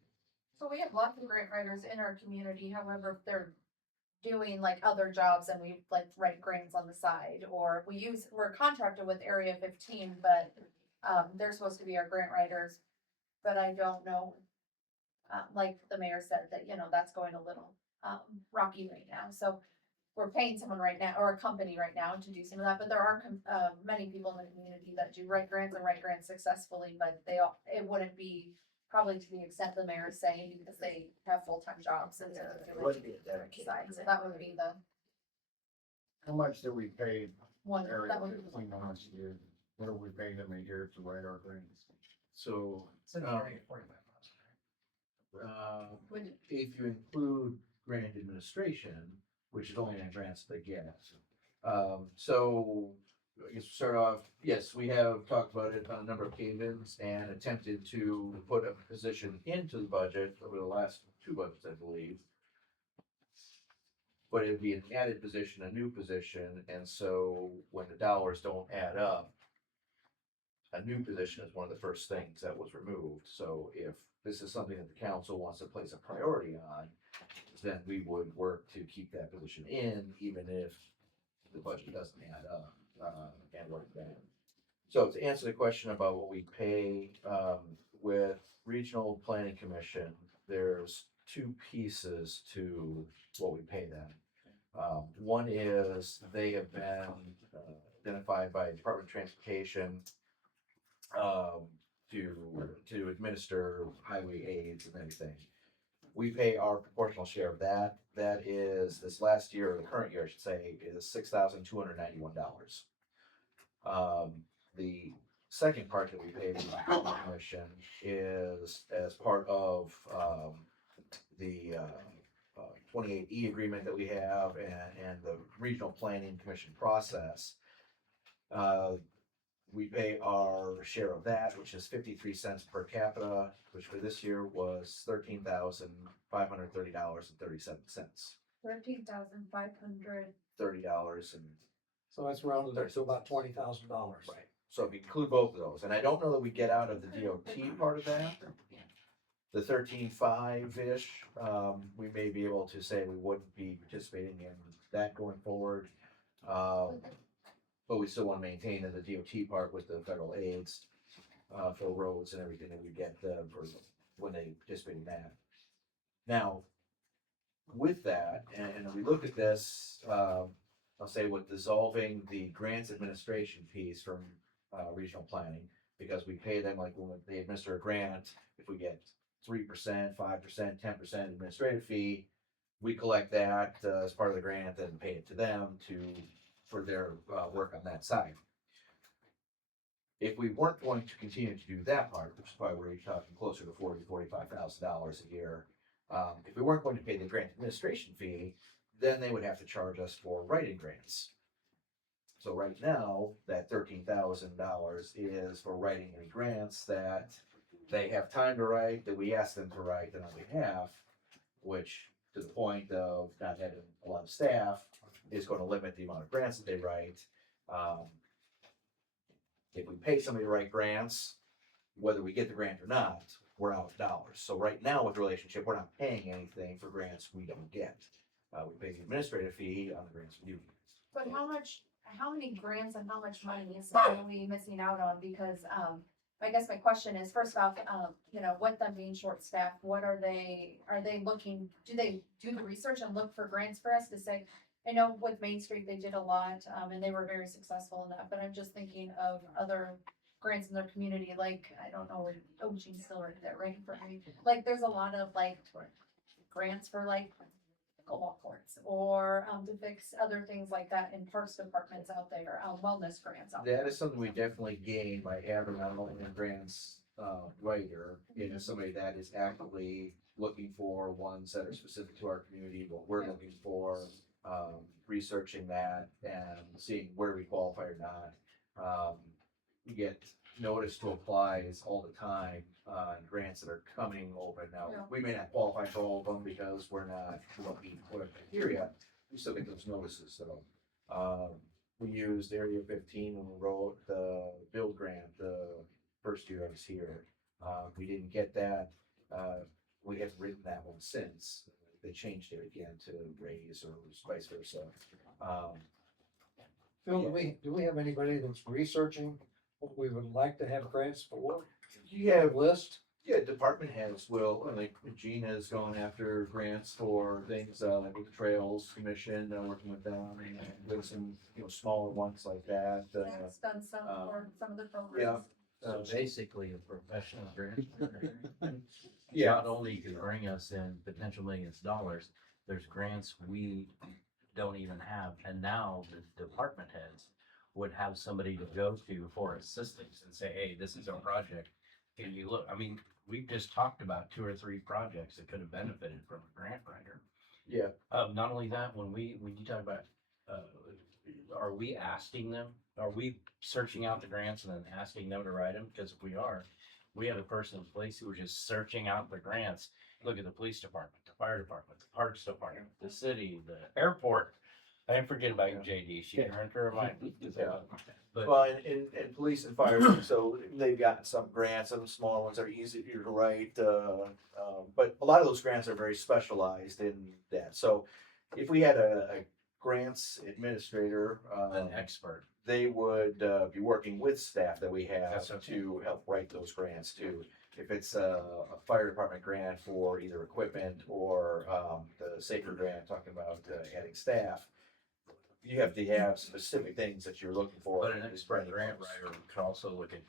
So we have lots of grant writers in our community, however, if they're doing like other jobs and we like write grants on the side, or we're contracted with Area 15, but they're supposed to be our grant writers. But I don't know, like the mayor said, that, that's going a little rocky right now. So we're paying someone right now, or a company right now, to do some of that, but there are many people in the community that do write grants successfully, but it wouldn't be probably to the extent the mayor is saying, because they have full-time jobs and they're It would be a dedicated. side, so that would be the How much do we pay one, Area that would be. 15 how much a year? What do we pay them a year to write our grants? So, It's in the area of 45,000. Would- if you include grant administration, which is only on grants they get. So I guess we'll start off, yes, we have talked about it on a number of occasions and attempted to put a position into the budget over the last 2 budgets, I believe. But it'd be an added position, a new position, and so when the dollars don't add up, a new position is one of the first things that was removed. So if this is something that the council wants to place a priority on, then we would work to keep that position in, even if the budget doesn't add up, and work that. So to answer the question about what we pay, with Regional Planning Commission, there's 2 pieces to what we pay them. One is they have been identified by Department of Transportation to administer highway aids and everything. We pay our proportional share of that. That is, this last year, or the current year, I should say, is $6,291. The second part that we pay the commission is as part of the 28E agreement that we have and the Regional Planning Commission process. We pay our share of that, which is 53 cents per capita, which for this year was $13,530.37. $13,500. $30 and So that's rounded up to about $20,000. right. So if you include both of those, and I don't know that we get out of the DOT part of that. The 13.5-ish, we may be able to say we wouldn't be participating in that going forward. But we still want to maintain in the DOT part with the federal aids for roads and everything that we get for when they participate in that. Now, with that, and we look at this, I'll say with dissolving the grants administration piece from regional planning, because we pay them like when they administer a grant, if we get 3%, 5%, 10% administrative fee, we collect that as part of the grant and pay it to them for their work on that side. If we weren't going to continue to do that part, which is probably where you're talking closer to $40,000-$45,000 a year, if we weren't going to pay the grant administration fee, then they would have to charge us for writing grants. So right now, that $13,000 is for writing any grants that they have time to write, that we ask them to write on our behalf, which to the point of not having a lot of staff is going to limit the amount of grants that they write. If we pay somebody to write grants, whether we get the grant or not, we're out of dollars. So right now with the relationship, we're not paying anything for grants we don't get. We pay the administrative fee on the grants we do. But how many grants and how much money is are we missing out on? Because, I guess my question is, first off, with them being short-staffed, are they looking, do they do the research and look for grants for us to say, I know with Main Street, they did a lot, and they were very successful in that, but I'm just thinking of other grants in their community, like, I don't know, Gene's still right there, right in front of me. Like, there's a lot of, like, grants for, like, pickleball courts, or for, to fix other things like that in parks departments out there, wellness grants out there. That is something we definitely gain by having our own grants, writer, somebody that is actively looking for ones that are specific to our community, what we're looking for, researching that and seeing where we qualify or not. We get notice to apply is all the time, grants that are coming open now. Yeah. We may not qualify for all of them because we're not looking for the criteria, we still get those notices, so. We used Area 15 when we wrote the build grant the first year I was here. We didn't get that. We haven't written that one since. They changed it again to raise or vice versa. Phil, do we have anybody that's researching what we would like to have grants for? You have List? Yeah, department heads will, like Gene has gone after grants for things, like with the Trails Commission, working with them, and with some, smaller ones like that. That's done some for some of the Yeah. programs. So basically a professional grant. Yeah. Not only can bring us in potential millions of dollars, there's grants we don't even have, and now the department heads would have somebody to go to for assistance and say, hey, this is our project. Can you look, I mean, we've just talked about 2 or 3 projects that could have benefited from a grant writer. Yeah. Not only that, when you talk about, are we asking them, are we searching out the grants and then asking them to write them? Because if we are, we have a person in place who are just searching out the grants. Look at the police department, the fire department, the parks department, the city, the airport. I didn't forget about JD, she can earn her mind. Yeah. But Well, and police and fire, so they've gotten some grants, some small ones are easier to write, but a lot of those grants are very specialized in that. So if we had a grants administrator, an expert. they would be working with staff that we have That's okay. to help write those grants too. If it's a fire department grant for either equipment or the safer grant, talking about adding staff, you have to have specific things that you're looking for. But an expert grant writer could also look at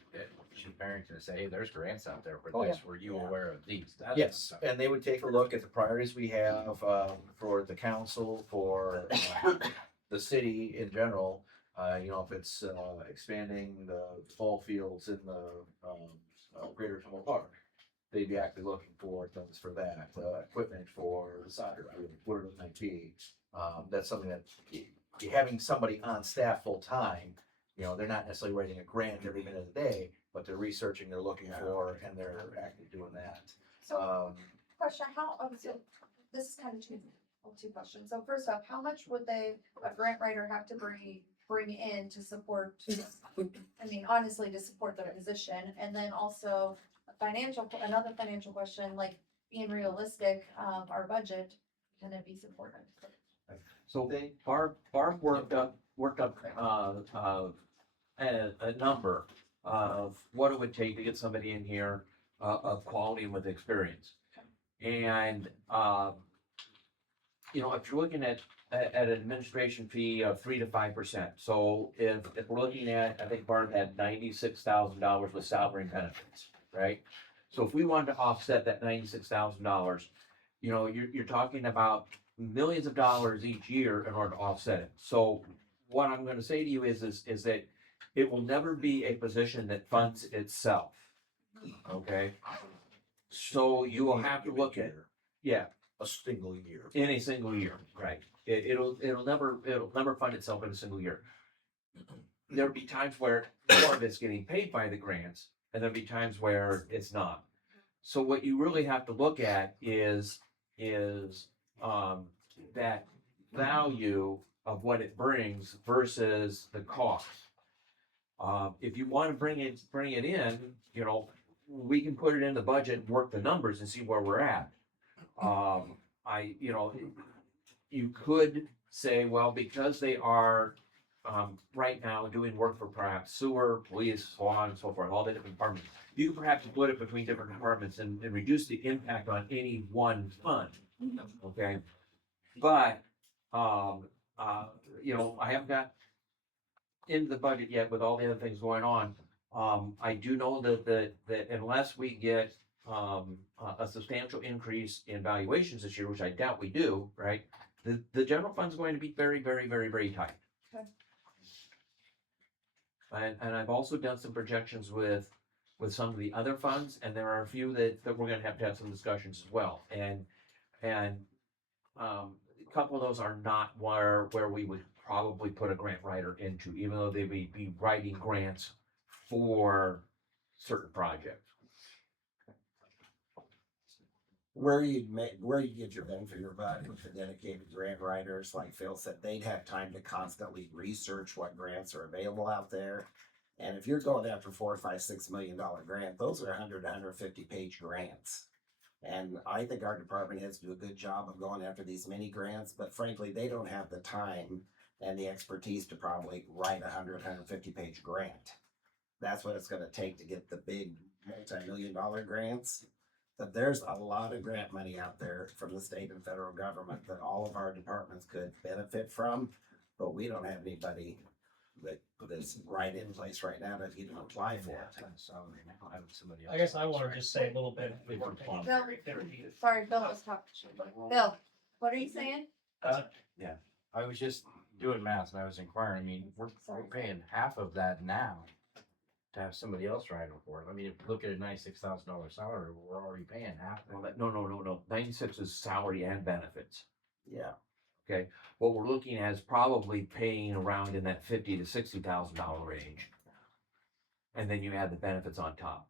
Barrington and say, hey, there's grants out there for Oh, this, yeah. were you aware of these? That Yes, stuff. and they would take a look at the priorities we have for the council, for the city in general. If it's expanding the ball fields in the Greater Ottumwa Park, they'd be actually looking for things for that, equipment for the soccer field, whatever it might be. That's something that having somebody on staff full time, they're not necessarily writing a grant every minute of the day, but they're researching, they're looking for, and they're actually doing that. So, question, so this is kind of two questions. So first off, how much would a grant writer have to bring in to support, honestly, to support their position? And then also another financial question, like being realistic, our budget, can it be supported? So Barb worked up a number of what it would take to get somebody in here of quality and with experience. And if you're looking at an administration fee of 3 to 5%. So if we're looking at, I think Barb had $96,000 with salary and benefits, right? So if we wanted to offset that $96,000, you're talking about millions of dollars each year in order to offset it. So what I'm going to say to you is that it will never be a position that funds itself. Okay. So you will have to look at, A single year. in a single year, right? It'll never fund itself in a single year. There'll be times where more of it's getting paid by the grants, and there'll be times where it's not. So what you really have to look at is that value of what it brings versus the cost. If you want to bring it in, we can put it in the budget and work the numbers and see where we're at. You could say, well, because they are right now doing work for perhaps sewer, police, so on and so forth, all the different departments, you could perhaps split it between different departments and reduce the impact on any one fund. Okay, but I haven't got into the budget yet with all the other things going on. I do know that unless we get a substantial increase in valuations this year, which I doubt we do, right? The general fund's going to be very, very, very, very tight. Okay. And I've also done some projections with some of the other funds, and there are a few that we're gonna have to have some discussions as well. And a couple of those are not where we would probably put a grant writer into, even though they would be writing grants for certain projects. Where you get your bang for your buck with the dedicated grant writers, like Phil said, they'd have time to constantly research what grants are available out there. And if you're going after $4, $5, $6 million grant, those are 150 page grants. And I think our department heads do a good job of going after these mini grants, but frankly, they don't have the time and the expertise to probably write 150 page grant. That's what it's gonna take to get the big multi-million dollar grants. But there's a lot of grant money out there from the state and federal government that all of our departments could benefit from, but we don't have anybody that's right in place right now that even apply for it. I guess I wanna just say a little bit. Bill, sorry, Bill was talking. Bill, what are you saying? I was just doing math and I was inquiring, I mean, we're paying half of that now to have somebody else write them for it. I mean, if you look at a $96,000 salary, we're already paying half. Well, no. 96 is salary and benefits. Yeah. Okay, what we're looking at is probably paying around in that $50,000 to $60,000 range. And then you add the benefits on top.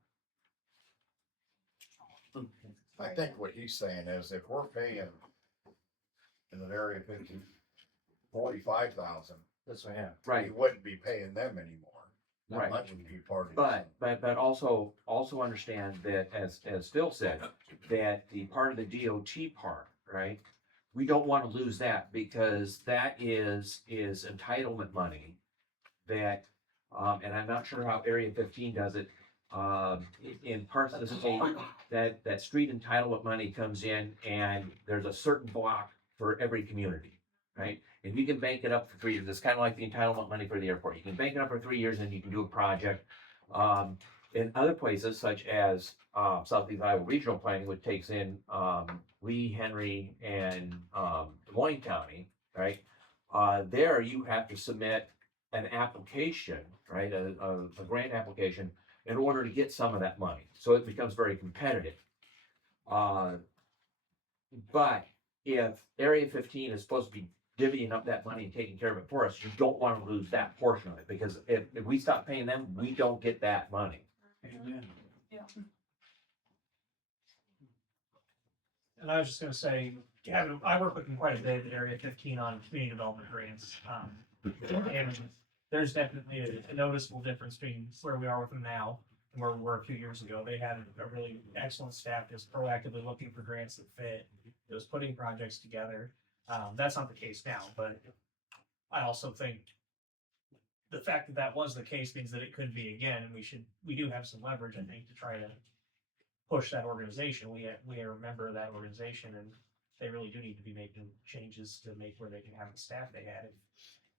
I think what he's saying is if we're paying in an area 50, 45,000, That's what I have. Right. we wouldn't be paying them anymore. Right. That wouldn't be part of it. But also understand that as Phil said, that the part of the DOT part, right? We don't want to lose that because that is entitlement money that, and I'm not sure how Area 15 does it. In parts of the state, that street entitlement money comes in and there's a certain block for every community, right? And you can bank it up for 3 years. It's kind of like the entitlement money for the airport. You can bank it up for 3 years and you can do a project. In other places, such as Southeast Iowa Regional Planning, which takes in Lee, Henry, and Des Moines County, right? There you have to submit an application, right? A grant application in order to get some of that money. So it becomes very competitive. But if Area 15 is supposed to be divvying up that money and taking care of it for us, you don't want to lose that portion of it, because if we stop paying them, we don't get that money. And I was just gonna say, yeah, I work with them quite a bit at Area 15 on community development grants. And there's definitely a noticeable difference between where we are with them now and where we were a few years ago. They had a really excellent staff that was proactively looking for grants that fit. It was putting projects together. That's not the case now, but I also think the fact that that was the case means that it could be again, and we do have some leverage, I think, to try to push that organization. We are a member of that organization, and they really do need to be making changes to make where they can have the staff they had.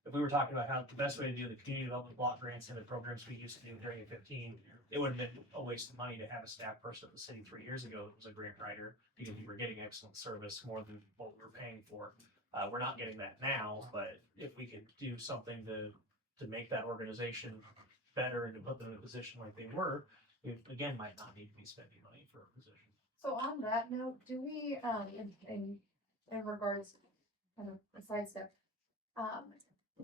If we were talking about how the best way to do the community development block grants and the programs we used to do during 15, it would have been a waste of money to have a staff person at the city 3 years ago that was a grant writer, because we were getting excellent service more than what we were paying for. We're not getting that now, but if we could do something to make that organization better and to put them in a position like they were, we again might not need to be spending money for a position. So on that note, do we, in regards, kind of a sidestep,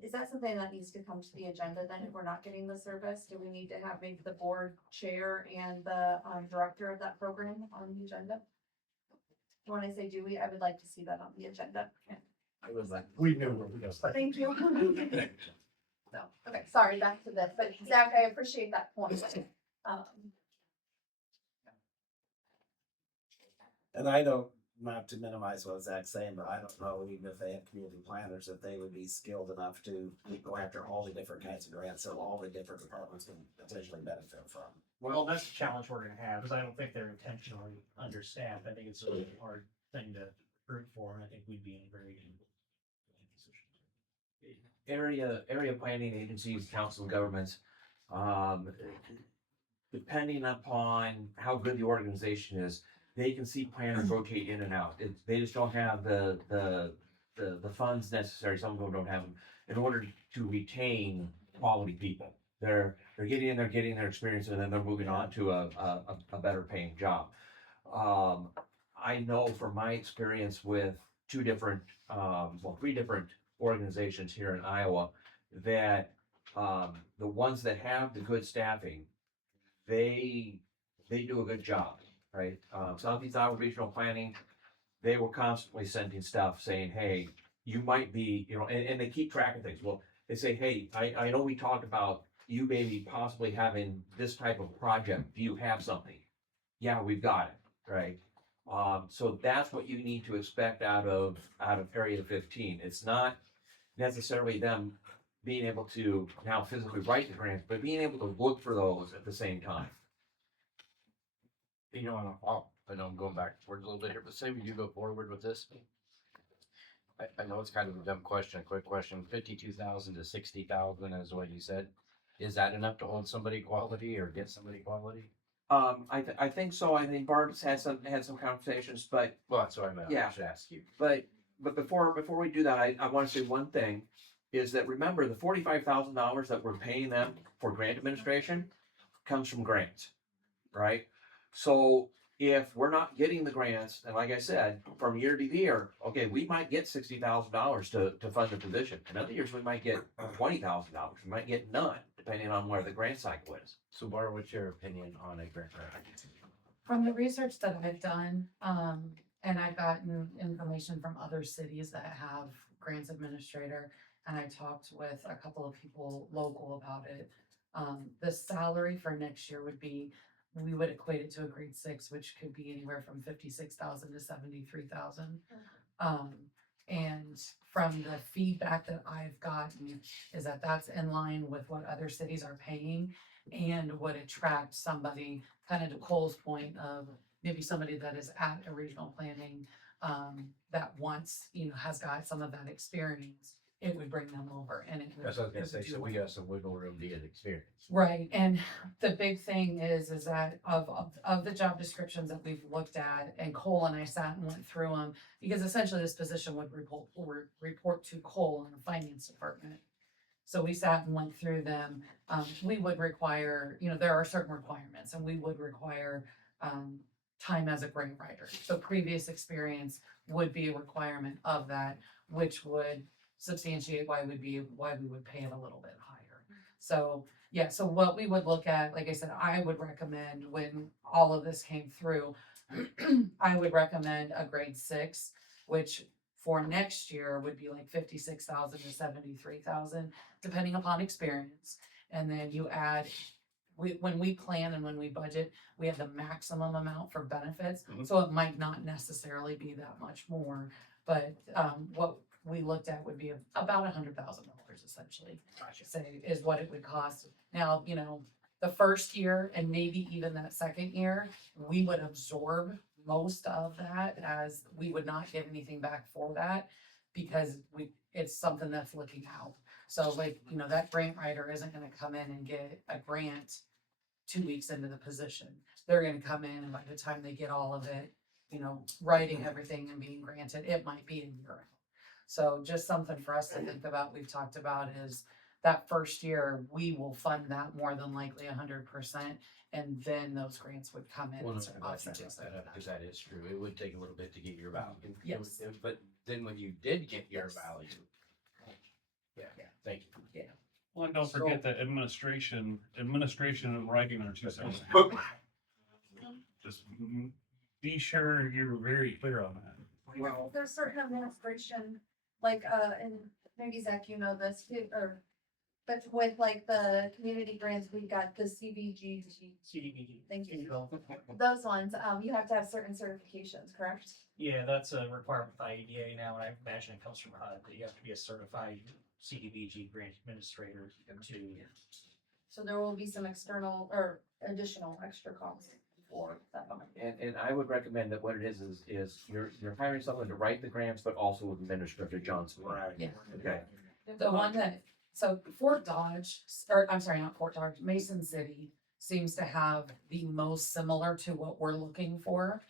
is that something that needs to come to the agenda then if we're not getting the service? Do we need to have maybe the board chair and the director of that program on the agenda? When I say do we, I would like to see that on the agenda. I was like, We knew where we got. Thank you. So, okay, sorry, back to this, but Zach, I appreciate that point. And I don't, not to minimize what Zach's saying, but I don't know, even if they have community planners, that they would be skilled enough to go after all the different kinds of grants that all the different departments can potentially benefit from. Well, that's the challenge we're gonna have, because I don't think they're intentionally understaffed. I think it's a really hard thing to root for, and I think we'd be in a very good position. Area planning agencies, council governments, depending upon how good the organization is, they can see planners rotate in and out. They just don't have the the funds necessary, some of them don't have them, in order to retain quality people. They're getting in, they're getting their experience, and then they're moving on to a better paying job. I know from my experience with three different organizations here in Iowa, that the ones that have the good staffing, they do a good job, right? Southeast Iowa Regional Planning, they were constantly sending stuff saying, hey, you might be, and they keep track of things. Well, they say, hey, I know we talked about you maybe possibly having this type of project. Do you have something? Yeah, we've got it, right? So that's what you need to expect out of Area 15. It's not necessarily them being able to now physically write the grants, but being able to look for those at the same time. You know, I know I'm going backwards a little bit here, but say we do go forward with this. I know it's kind of a dumb question, a quick question. 52,000 to 60,000 is what you said. Is that enough to hold somebody quality or get somebody quality? I think so. I think Barb's had some conversations, but Well, that's what I meant. Yeah. I should ask you. but before we do that, I want to say one thing, is that remember the $45,000 that we're paying them for grant administration comes from grants, right? So if we're not getting the grants, and like I said, from year to year, okay, we might get $60,000 to fund the position. In other years, we might get $20,000. We might get none, depending on where the grant cycle is. So, Bar, what's your opinion on a grant writer? From the research that I've done, and I've gotten information from other cities that have grants administrator, and I talked with a couple of people local about it. The salary for next year would be, we would equate it to a grade 6, which could be anywhere from 56,000 to 73,000. And from the feedback that I've gotten is that that's in line with what other cities are paying and would attract somebody, kind of to Cole's point of maybe somebody that is at a regional planning, that wants, has got some of that experience. It would bring them over, and it would. That's what I was gonna it say. would do So we well. got some wiggle room to get experience. Right, and the big thing is that of the job descriptions that we've looked at, and Cole and I sat and went through them, because essentially this position would report to Cole in the finance department. So we sat and went through them. We would require, there are certain requirements, and we would require time as a grant writer. So previous experience would be a requirement of that, which would substantiate why we would pay it a little bit higher. So yeah, so what we would look at, like I said, I would recommend when all of this came through, I would recommend a grade 6, which for next year would be like 56,000 to 73,000, depending upon experience. And then you add, when we plan and when we budget, we have the maximum amount for benefits. So it might not necessarily be that much more, but what we looked at would be about $100,000 essentially, say is what it would cost. Now, the first year and maybe even that second year, we would absorb most of that, as we would not get anything back for that, because it's something that's looking out. So like, that grant writer isn't gonna come in and get a grant 2 weeks into the position. They're gonna come in, and by the time they get all of it, writing everything and being granted, it might be a year out. So just something for us to think about, we've talked about, is that first year, we will fund that more than likely 100%, and then those grants would come in. Well, and no, start I'm glad you offsetting brought some that of up, that. because that is true. It would take a little bit to get your value. Yes. But then when you did get your Yes. value. Yeah, thank you. Well, and don't forget that administration and writing are two separate. Just be sure you're very clear on that. Well, there's certain administration, like, and maybe Zach, this, but with like the community grants, we got the CBG. CDBG. Thank you. Those ones, you have to have certain certifications, correct? Yeah, that's a requirement with IEDA now, and I imagine it comes from HUD, that you have to be a certified CDBG grant administrator to. So there will be some external or additional extra costs for that. And I would recommend that what it is you're hiring someone to write the grants, but also administer to Johnson. Right. Yeah. Okay. The one that, so Fort Dodge, or I'm sorry, not Fort Dodge, Mason City seems to have the most similar to what we're looking for.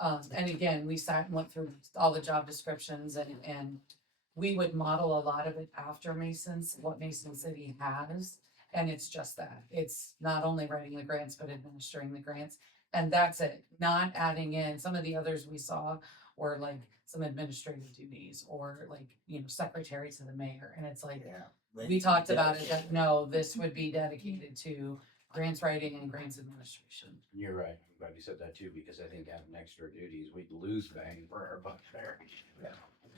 And again, we sat and went through all the job descriptions, and we would model a lot of it after Mason's, what Mason City has. And it's just that, it's not only writing the grants, but administering the grants. And that's it, not adding in some of the others we saw, or like some administrative duties, or like, you know, secretary to the mayor. And it's like, Yeah. we talked about it, that no, this would be dedicated to grants writing and grants administration. You're right. I'm glad you said that too, because I think having extra duties, we'd lose bang for our buck there.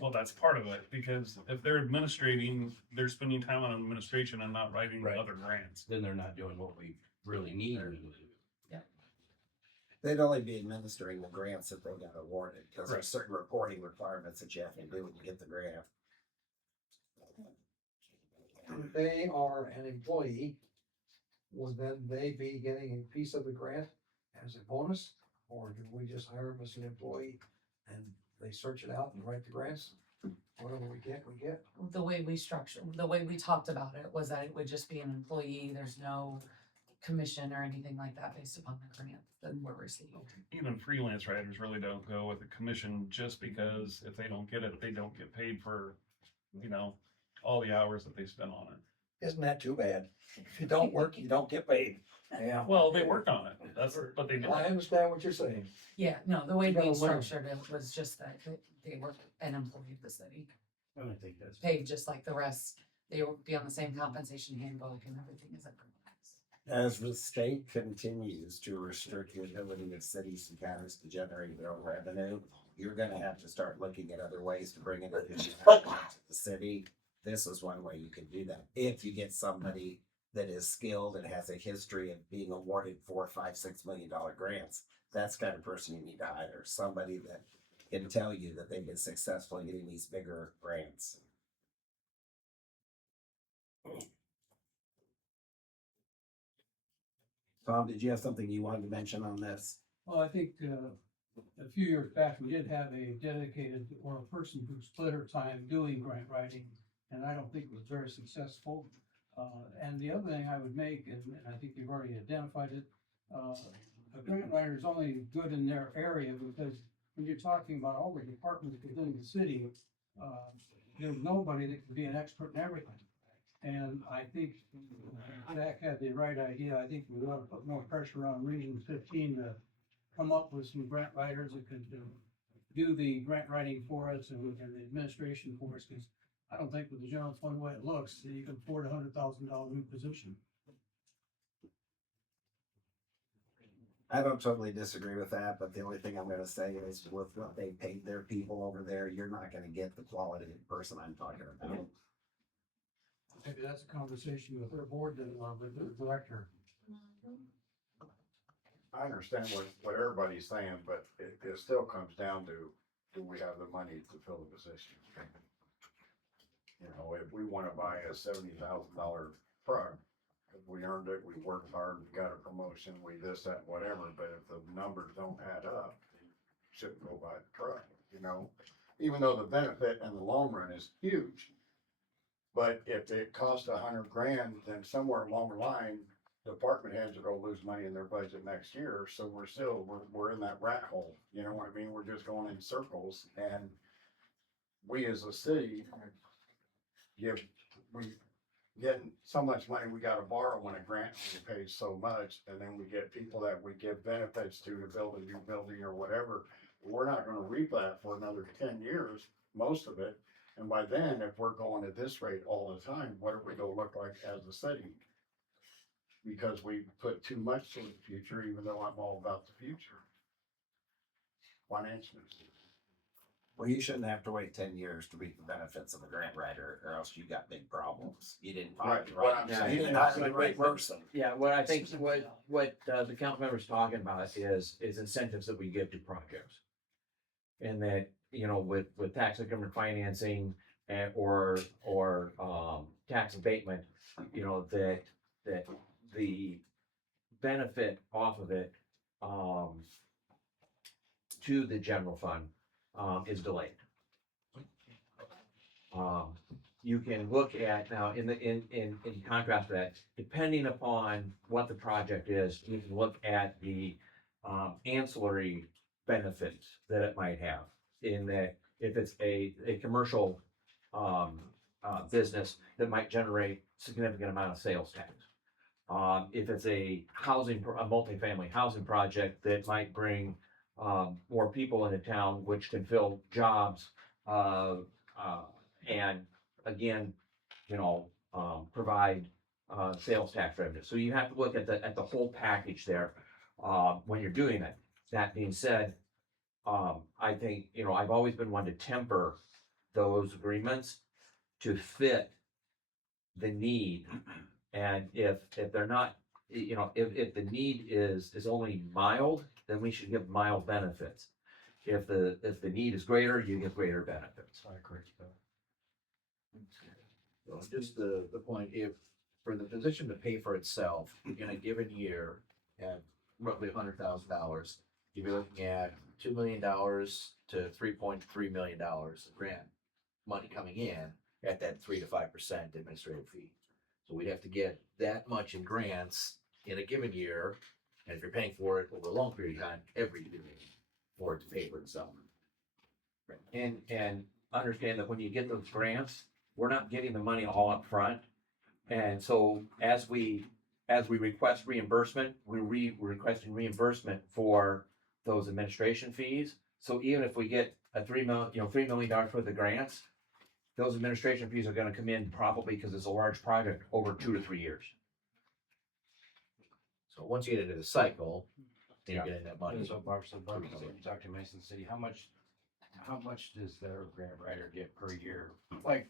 Well, that's part of it, because if they're administrating, they're spending time on administration and not writing Right. other grants. Then they're not doing what we really need them to do. They'd only be administering the grants that they got awarded, because Right. there's certain reporting requirements that you have to do when you get the grant. If they are an employee, would then they be getting a piece of the grant as a bonus? Or do we just hire them as an employee and they search it out and write the grants? Whatever we get, we get. The way we talked about it was that it would just be an employee, there's no commission or anything like that based upon the grant that we're receiving. Even freelance writers really don't go with a commission, just because if they don't get it, they don't get paid for, you know, all the hours that they spend on it. Isn't that too bad? If you don't work, you don't get paid. Yeah. Well, they work on it. That's what they do. I understand what you're saying. Yeah, no, the way You gotta we learn. structured it was just that they were an employee of the city, I don't think that's. paid just like the rest. They would be on the same compensation handbook and everything as everyone else. As the state continues to restrict the ability of cities and counties to generate their own revenue, you're gonna have to start looking at other ways to bring in additional to the city. This is one way you can do that. If you get somebody that is skilled and has a history of being awarded $4, $5, $6 million grants, that's the kind of person you need to hire. Somebody that can tell you that they've been successful in getting these bigger grants. Tom, did you have something you wanted to mention on this? Well, I think, a few years back, we did have a dedicated or a person who split her time doing grant writing, and I don't think it was very successful. And the other thing I would make, and I think you've already identified it, a grant writer is only good in their area, because when you're talking about all the departments within the city, there's nobody that can be an expert in everything. And I think Zach had the right idea. I think we ought to put more pressure on Region 15 to come up with some grant writers that could do the grant writing for us and the administration for us, because I don't think with the general fund the way it looks, that you can afford $100,000 new position. I don't totally disagree with that, but the only thing I'm gonna say is with what they paid their people over there, you're not gonna get the quality of person I'm talking about. Maybe that's a conversation with their board and with the director. I understand what everybody's saying, but it still comes down to, do we have the money to fill the position? You know, if we wanna buy a $70,000 truck, if we earned it, we worked hard, we got a promotion, we this, that, whatever, but if the numbers don't add up, shouldn't go buy the truck, you know? Even though the benefit in the long run is huge. But if it costs $100,000, then somewhere along the line, department heads are gonna lose money in their budget next year, so we're in that rat hole, you know what I mean? We're just going in circles, and we as a city we getting so much money we gotta borrow when a grant only pays so much, and then we get people that we give benefits to build a new building or whatever. We're not gonna reap that for another 10 years, most of it. And by then, if we're going at this rate all the time, what are we gonna look like as a city? Because we put too much in the future, even though I'm all about the future. Financially. Well, you shouldn't have to wait 10 years to reap the benefits of a grant writer, or else you got big problems. You didn't find the Right, right, what I'm you didn't saying- find the right person. Yeah, what I think, what the council member's talking about is incentives that we give to projects. And that, you know, with tax increment financing and, or tax abatement, you know, that the benefit off of it, to the general fund, is delayed. You can look at now in contrast to that, depending upon what the project is, you can look at the ancillary benefits that it might have. In that, if it's a commercial business that might generate significant amount of sales tax. If it's a multifamily housing project that might bring, more people into town, which can fill jobs, and again, provide, sales tax revenue. So you have to look at the whole package there, when you're doing it. That being said, I think, I've always been one to temper those agreements to fit the need. And if they're not, if the need is only mild, then we should give mild benefits. If the need is greater, you get greater benefits. I agree. So just the point, if for the position to pay for itself in a given year at roughly $100,000, you'd be looking at $2 million to $3.3 million of grant money coming in at that 3 to 5% administrative fee. So we'd have to get that much in grants in a given year, and if you're paying for it over a long period of time, every year for it to pay for itself. And understand that when you get those grants, we're not getting the money all up front. And so as we request reimbursement, we're requesting reimbursement for those administration fees. So even if we get $3 million worth of grants, those administration fees are gonna come in probably, because it's a large project, over 2 to 3 years. So once you get into the cycle, then you're getting that money. So Barb, you talk to Mason City, how much does their grant writer get per year? Like,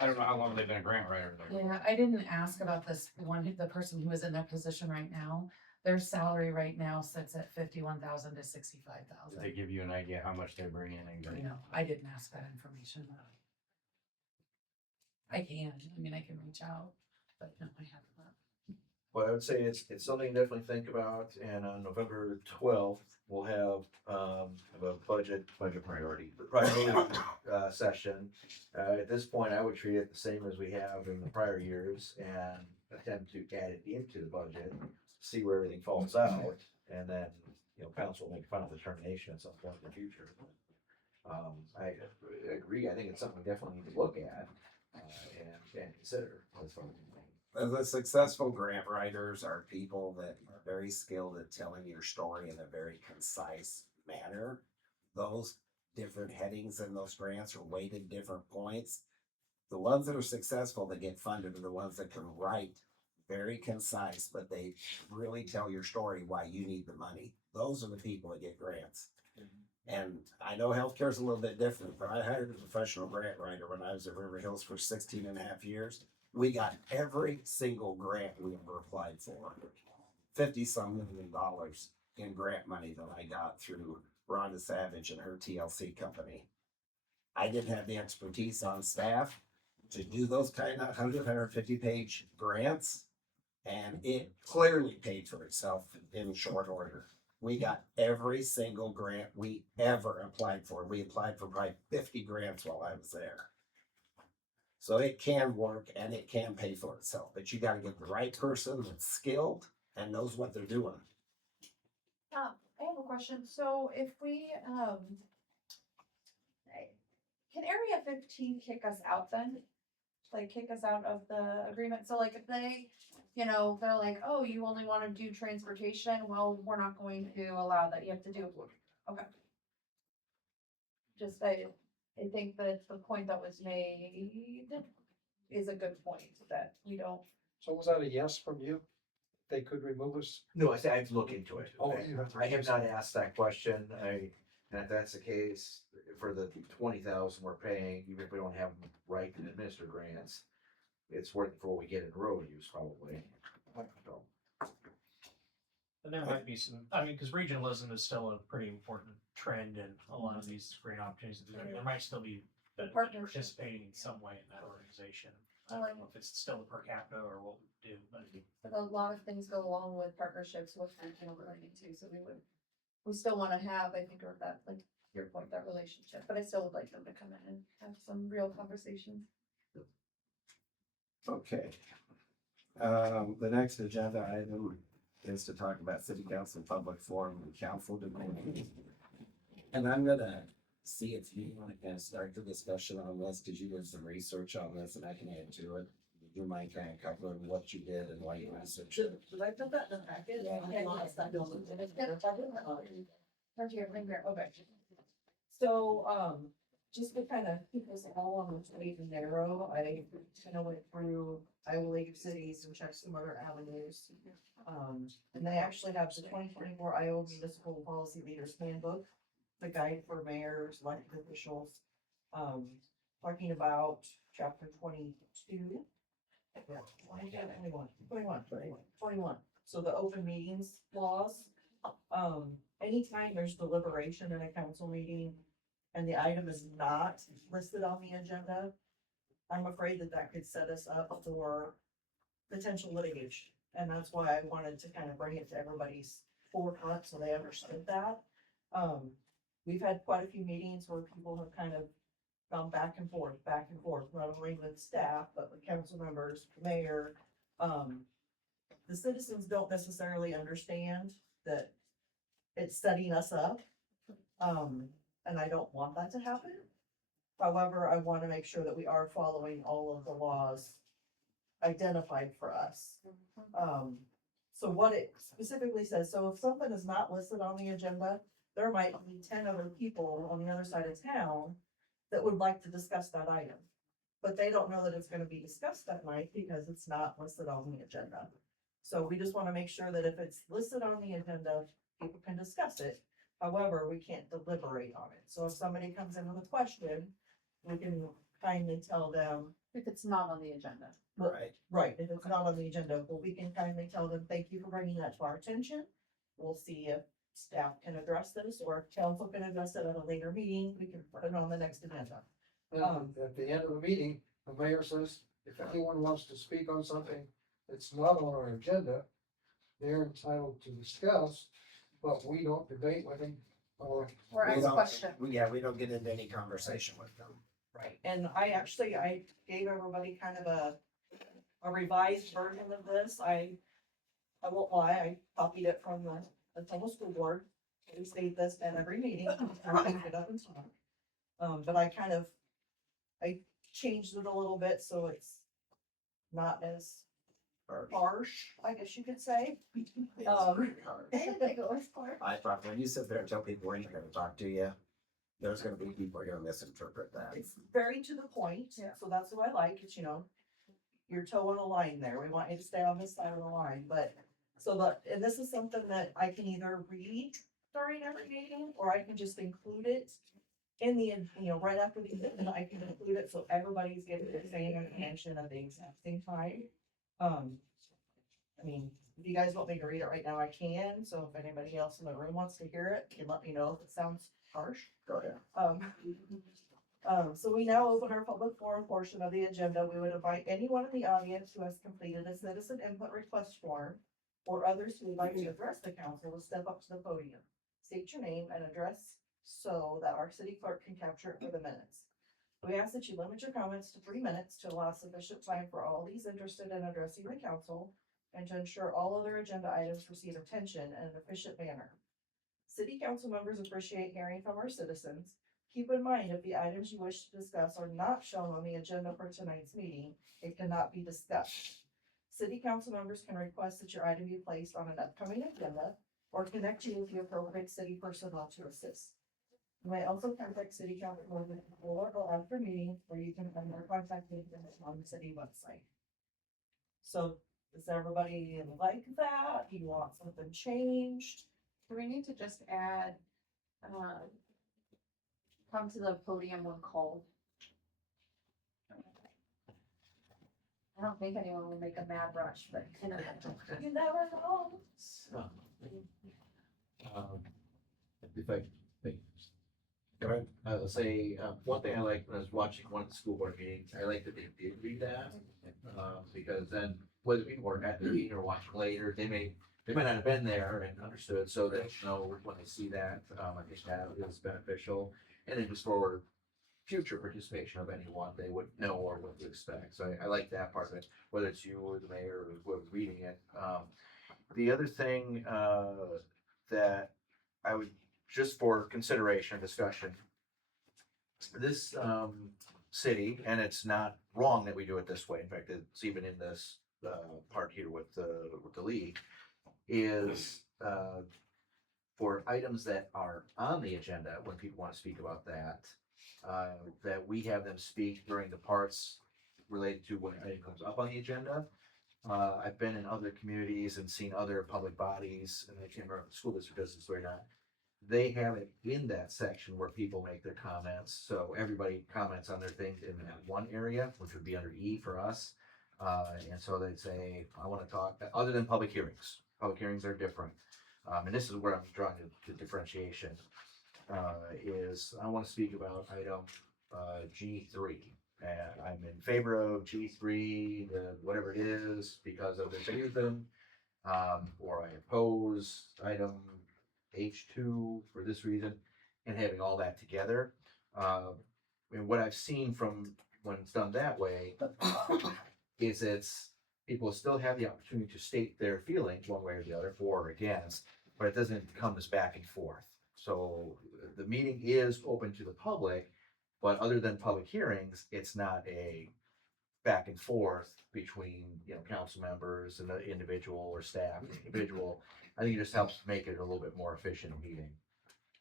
I don't know how long they've been a grant writer. Yeah, I didn't ask about this one, the person who is in that position right now. Their salary right now sits at 51,000 to 65,000. They give you an idea how much they're bringing in grant? No, I didn't ask that information. I can reach out, but no, I haven't. Well, I would say it's something to definitely think about, and on November 12th, we'll have a budget priority. Session. At this point, I would treat it the same as we have in the prior years and attempt to add it into the budget, see where everything falls out, and then, council will make a final determination at some point in the future. I agree, I think it's something we definitely need to look at, and consider as far as The successful grant writers are people that are very skilled at telling your story in a very concise manner. Those different headings in those grants are weighted different points. The ones that are successful that get funded are the ones that can write very concise, but they really tell your story why you need the money. Those are the people that get grants. And I know healthcare is a little bit different, but I hired a professional grant writer when I was at River Hills for 16 and a half years. We got every single grant we ever applied for. 50-some million dollars in grant money that I got through Rhonda Savage and her TLC company. I didn't have the expertise on staff to do those kind of 150 page grants, and it clearly paid for itself in short order. We got every single grant we ever applied for. We applied for probably 50 grants while I was there. So it can work and it can pay for itself, but you gotta get the right person that's skilled and knows what they're doing. I have a question. So if we, can Area 15 kick us out then? Like kick us out of the agreement? So like if they, they're like, oh, you only want to do transportation, well, we're not going to allow that. You have to do, okay. Just, I think that the point that was made is a good point, that we don't. So was that a yes from you? They could remove us? No, I say I have to look into it. Oh, you have to. I have not asked that question. And if that's the case, for the 20,000 we're paying, even if we don't have them write and administer grants, it's worth it for what we get in road use probably. So, And there might be some, because regionalism is still a pretty important trend in a lot of these grant opportunities. There might still be benefit in participating in some way in that organization. I don't know if it's still per capita or what we do, But a lot of things go along with partnerships with regional planning too, so we still wanna have, I think, or that, like, your point, that relationship, but I still would like them to come in and have some real conversations. Okay. The next agenda item is to talk about city council public forum and council debate. And I'm gonna see if you want to kind of start the discussion on this, because you did some research on this and I can add to it. Would you mind kind of covering what you did and why you researched it? Did I put that in the packet? Yeah. Lost that building. Turn to your finger. Okay. So, just to kind of keep this all on the straight and narrow, I kind of went through Iowa League of Cities and checked some other avenues. And they actually have the 2024 Iowa Municipal Policy Leaders Handbook, the guide for mayors, elected officials, talking about chapter 22. Yeah, 21. So the open meetings laws, anytime there's deliberation in a council meeting and the item is not listed on the agenda, I'm afraid that that could set us up for potential litigation. And that's why I wanted to kind of bring it to everybody's forefront so they understood that. We've had quite a few meetings where people have kind of gone back and forth, not only with staff, but with council members, mayor. The citizens don't necessarily understand that it's setting us up. And I don't want that to happen. However, I want to make sure that we are following all of the laws identified for us. So what it specifically says, so if something is not listed on the agenda, there might be 10 other people on the other side of town that would like to discuss that item. But they don't know that it's gonna be discussed that night because it's not listed on the agenda. So we just wanna make sure that if it's listed on the agenda, people can discuss it. However, we can't deliberate on it. So if somebody comes in with a question, we can kindly tell them, If it's not on the agenda. Right. right, if it's not on the agenda, well, we can kindly tell them, thank you for bringing that to our attention. We'll see if staff can address this, or if council can address it at a later meeting, we can put it on the next agenda. And at the end of the meeting, the mayor says, if anyone wants to speak on something that's not on our agenda, they're entitled to discuss, but we don't debate with them or. Or We ask don't- question. Yeah, we don't get into any conversation with them. Right, and I gave everybody kind of a revised version of this. I won't lie, I copied it from the Ottumwa School Board. We state this at every meeting, I picked it up and talk. But I changed it a little bit, so it's not as harsh, I guess you could say. It's Um, pretty hard. I thought when you sit there and tell people we're not gonna talk to you, there's gonna be people who are gonna misinterpret that. It's very to the point, Yeah. so that's what I like, it's, your toe on the line there, we want you to stay on this side of the line, but, and this is something that I can either read during every meeting, or I can just include it in the, right after the, and I can include it, so everybody's getting the same information at the exact same time. I mean, if you guys want me to read it right now, I can, so if anybody else in the room wants to hear it, can let me know if it sounds harsh. Go ahead. So we now open our public forum portion of the agenda. We would invite anyone in the audience who has completed a citizen input request form or others who would like to address the council to step up to the podium. State your name and address so that our city clerk can capture it for the minutes. We ask that you limit your comments to 3 minutes to allow sufficient time for all these interested in addressing the council and to ensure all other agenda items receive attention in an efficient manner. City council members appreciate hearing from our citizens. Keep in mind, if the items you wish to discuss are not shown on the agenda for tonight's meeting, it cannot be discussed. City council members can request that your item be placed on an upcoming agenda or connect you with the appropriate city personnel to assist. You may also contact city council members before or after meetings, where you can find their contact information on the city website. So, does everybody like that? Do you want something changed? Do we need to just add, come to the podium when called? I don't think anyone will make a mad rush, but you never know. So, if I think, Go ahead. I'll say, one thing I liked when I was watching one of the school board meetings, I liked that they did read that. Because then, whether we were at the meeting or watching later, they might not have been there and understood, so they know when they see that, I think that is beneficial. And then just for future participation of anyone, they would know or what to expect, so I like that part of it, whether it's you or the mayor or whoever's reading it. The other thing, that I would, just for consideration and discussion, this, city, and it's not wrong that we do it this way. In fact, it's even in this, part here with the league, is, for items that are on the agenda, when people want to speak about that, that we have them speak during the parts related to when item comes up on the agenda. I've been in other communities and seen other public bodies, and I can't remember if the school district does this or not. They have it in that section where people make their comments, so everybody comments on their things in that one area, which would be under E for us. And so they'd say, I wanna talk, other than public hearings. Public hearings are different. And this is where I'm drawing the differentiation, is I wanna speak about item, G3. And I'm in favor of G3, whatever it is, because of this reason. Or I oppose item H2 for this reason, and having all that together. And what I've seen from when it's done that way is people still have the opportunity to state their feelings one way or the other, for or against, but it doesn't come as back and forth. So the meeting is open to the public, but other than public hearings, it's not a back and forth between, council members and the individual or staff and the individual. I think it just helps make it a little bit more efficient meeting.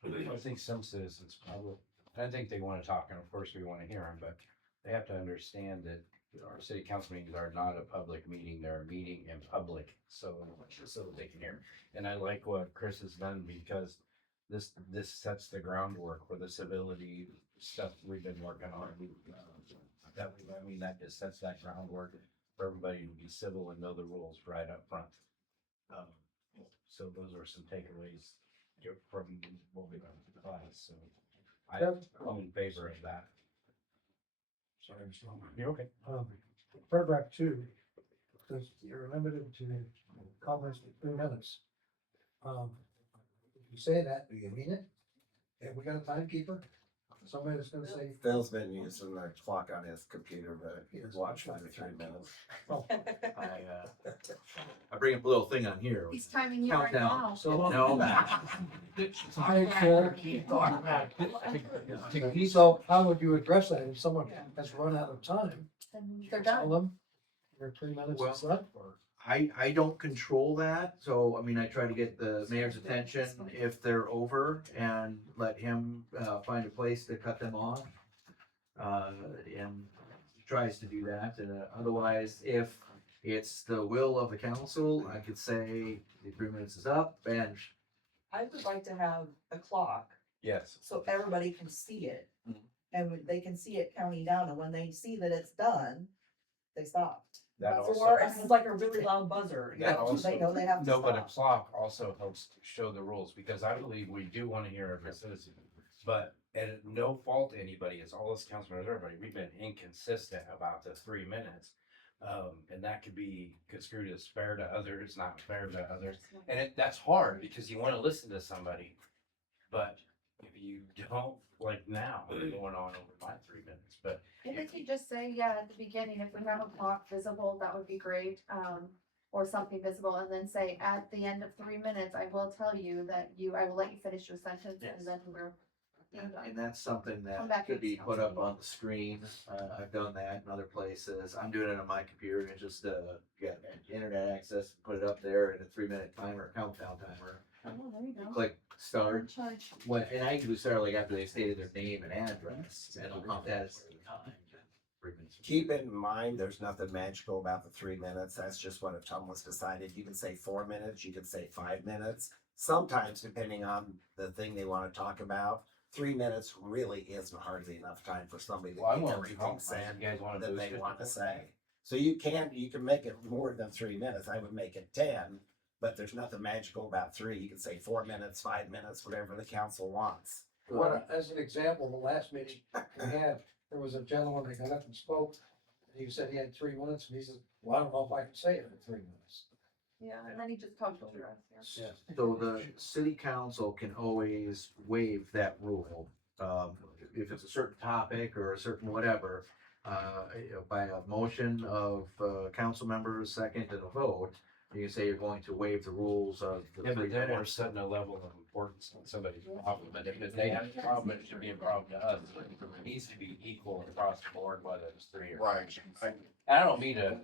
I think some citizens probably, I think they wanna talk, and of course we wanna hear them, but they have to understand that our city council meetings are not a public meeting, they're a meeting in public, so that they can hear. And I like what Chris has done, because this sets the groundwork for the civility stuff we've been working on. That just sets that groundwork for everybody to be civil and know the rules right up front. So those are some takeaways from what we learned in class, so I'm in favor of that. Sorry, Mr. Lomer. You're okay. Paragraph 2 says you're limited to comments for 3 minutes. If you say that, do you mean it? Have we got a timekeeper? Somebody that's gonna say, Phil's been using the clock on his computer to watch for the 3 minutes. I bring up a little thing on here. He's timing you right Countdown. now. so. No. So how would you address that if someone has run out of time? They're Tell done. them their 3 minutes is up, or? I don't control that, so, I try to get the mayor's attention if they're over and let him, find a place to cut them off. And tries to do that, and otherwise, if it's the will of the council, I could say the 3 minutes is up, and I would like to have a clock Yes. so everybody can see it. Mhm. And they can see it counting down, and when they see that it's done, they stop. That Or also, it's like a really loud buzzer, that they know they have to no, but a stop. clock also helps show the rules, because I believe we do wanna hear every citizen. But at no fault to anybody, it's all us council members, everybody, we've been inconsistent about the 3 minutes. And that could be construed as fair to others, not fair to others. And that's hard, because you wanna listen to somebody. But if you don't, like now, we're going on over my 3 minutes, but And if you just say, yeah, at the beginning, if we have a clock visible, that would be great, or something visible, and then say, at the end of 3 minutes, I will tell you that I will let you finish your sentence, Yes. and then we're. and that's something Come that back could be next put up council on the screen. I've done that in other places. I'm doing it on my computer and just, get internet access, put it up there in a 3-minute timer, countdown timer. Oh, there you go. Click start. Charge. And I usually start like after they stated their name and address, and it'll count that as time. 3 minutes. Keep in mind, there's nothing magical about the 3 minutes. That's just what Ottumwa's decided. You can say 4 minutes, you can say 5 minutes. Sometimes, depending on the thing they want to talk about, 3 minutes really isn't hardly enough time for somebody to Well, I get won't everything recall, said you guys wanna that boost they it? want to say. So you can make it more than 3 minutes. I would make it 10, but there's nothing magical about 3. You can say 4 minutes, 5 minutes, whatever the council wants. As an example, the last meeting we had, there was a gentleman that got up and spoke, and he said he had 3 minutes, and he said, well, I don't know if I can say it in 3 minutes. Yeah, and then he just talked over us. Yeah. So the city council can always waive that rule. If it's a certain topic or a certain whatever, by a motion of, council members, second and a vote, You can say you're going to waive the rules of the Yeah, 3 but then we're minutes. setting a level of importance on somebody's problem, but if they have a problem, it should be a problem to us. It needs to be equal across the board, whether it's 3 or. Right. And I don't mean to,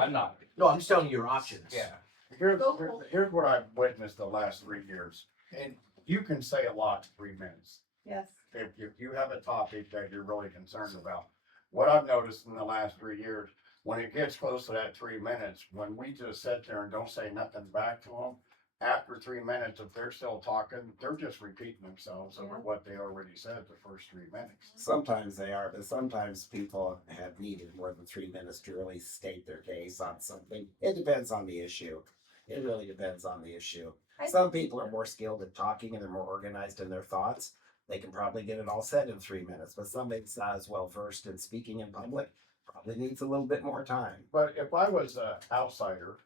I'm not. No, I'm just telling you your options. Yeah. Here's what I've witnessed the last 3 years, and you can say a lot in 3 minutes. Yes. If you have a topic that you're really concerned about. What I've noticed in the last 3 years, when it gets close to that 3 minutes, when we just sit there and don't say nothing back to them, after 3 minutes, if they're still talking, they're just repeating themselves over what they already said the first 3 minutes. Sometimes they are, but sometimes people have needed more than 3 minutes to really state their case on something. It depends on the issue. It really depends on the issue. Some people are more skilled at talking and they're more organized in their thoughts. They can probably get it all said in 3 minutes, but somebody's not as well versed in speaking in public, probably needs a little bit more time. But if I was an outsider,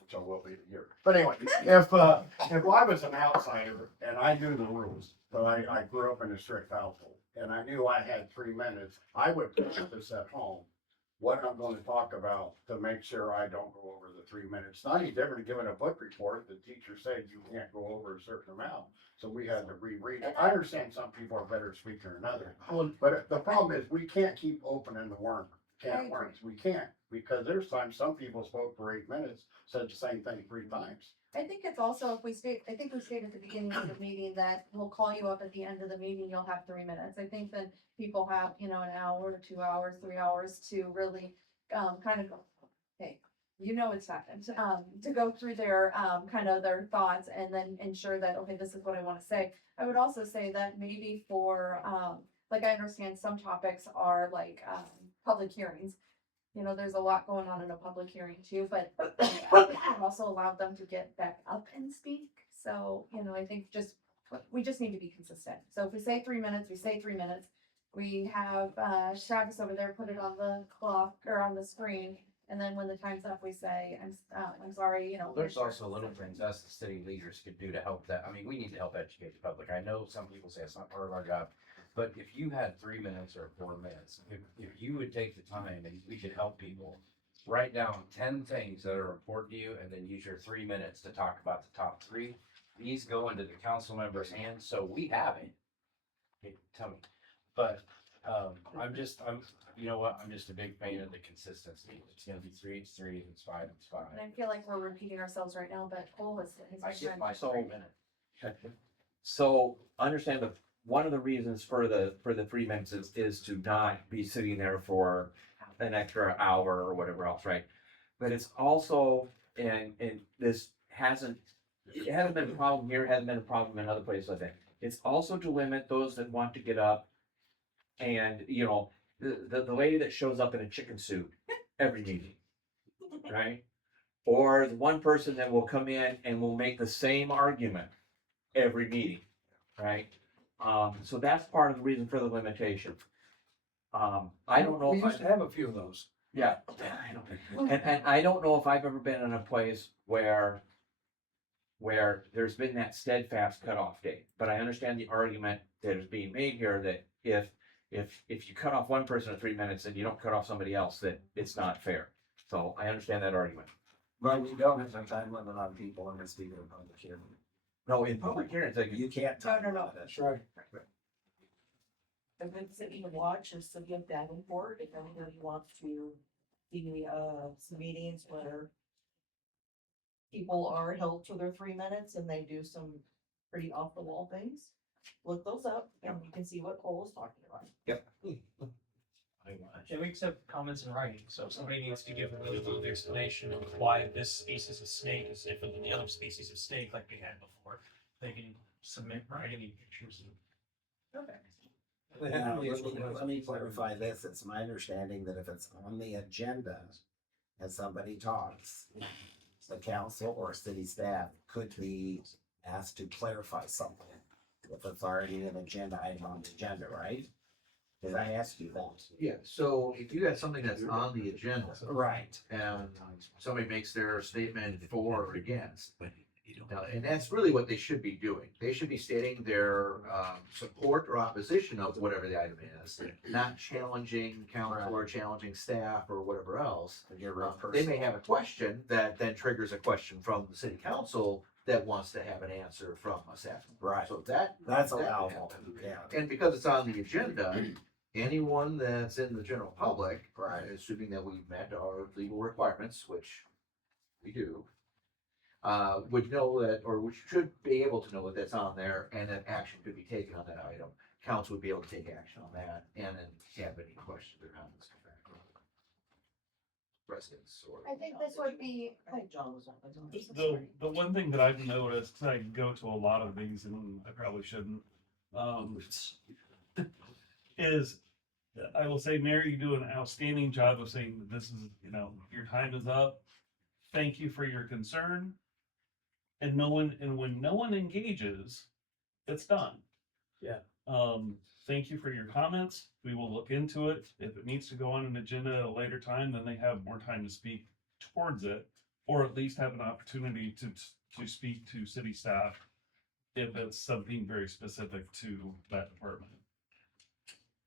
which I will be here, but anyway, if I was an outsider and I knew the rules, but I grew up in a strict household and I knew I had 3 minutes, I would practice at home what I'm going to talk about to make sure I don't go over the 3 minutes. Not any different than giving a book report. The teacher said you can't go over a certain amount, so we had to reread it. I understand some people are better speaker than others, but the problem is we can't keep opening the can of worms. We can't, because there's times some people spoke for 8 minutes, said the same thing 3 times. I think it's also, if we state, I think we stated at the beginning of the meeting that we'll call you up at the end of the meeting, you'll have 3 minutes. I think that people have, an hour, 2 hours, 3 hours to really, kind of go, hey, it's happened, to go through their, kind of their thoughts and then ensure that, okay, this is what I want to say. I would also say that maybe for, like, I understand some topics are like, public hearings. There's a lot going on in a public hearing too, but also allowed them to get back up and speak. So, I think we just need to be consistent. So if we say 3 minutes, we say 3 minutes. We have, Travis over there put it on the clock or on the screen. And then when the time's up, we say, I'm sorry, Well, there's also little things us, the city leaders, could do to help that. I mean, we need to help educate the public. I know some people say it's not part of our job. But if you had 3 minutes or 4 minutes, if you would take the time and we could help people, write down 10 things that are important to you and then use your 3 minutes to talk about the top 3. These go into the council members' hands, so we have it. Okay, tell me. But you know what? I'm just a big fan of the consistency. It's gonna be 3, it's 3, it's 5, it's 5. And I feel like we're repeating ourselves right now, but Cole has. I get my 3 minutes. So understand that one of the reasons for the 3 minutes is to not be sitting there for an extra hour or whatever else, right? But it's also, and this hasn't been a problem here, hasn't been a problem in other places, I think. It's also to limit those that want to get up and, the lady that shows up in a chicken suit every meeting, right? Or the one person that will come in and will make the same argument every meeting, right? So that's part of the reason for the limitation. I don't know We if used to have a few of those. yeah, and I don't know if I've ever been in a place where there's been that steadfast cutoff date. But I understand the argument that is being made here that if you cut off one person at 3 minutes and you don't cut off somebody else, that it's not fair. So I understand that argument. But we don't have a time limit on people in this being a public hearing. No, in public hearings, You can't. time limit it. That's right. A good city to watch is to give Davenport, if anybody wants to see, some meetings where people are held to their 3 minutes and they do some pretty off the wall things. Look those up and you can see what Cole is talking about. Yeah, we accept comments in writing, so if somebody needs to give a really long explanation of why this species of snake is different than the other species of snake like we had before, they can submit writing pictures. Let me clarify this. It's my understanding that if it's on the agenda and somebody talks, the council or city staff could be asked to clarify something. If it's already an agenda item on the agenda, right? Did I ask you that? Yeah, so if you got something that's on the agenda. Right. And somebody makes their statement for or against, Now, and that's really what they should be doing. They should be stating their support or opposition of whatever the item is, not challenging council or challenging staff or whatever else. They may have a question that then triggers a question from the city council that wants to have an answer from a staff. Right. So That's that allowable, happen. yeah. And because it's on the agenda, anyone that's in the general public, Right. assuming that we've met our legal requirements, which we do, would know that, or we should be able to know that that's on there and that action could be taken on that item. Council would be able to take action on that and then have any questions or comments come back from residents or. I think this would be, I think John was on. The one thing that I've noticed, 'cause I go to a lot of these and I probably shouldn't, is I will say, Mary, you do an outstanding job of saying that this is, your time is up. Thank you for your concern. And when no one engages, it's done. Yeah. Thank you for your comments. We will look into it. If it needs to go on an agenda at a later time, then they have more time to speak towards it, or at least have an opportunity to speak to city staff if it's something very specific to that department.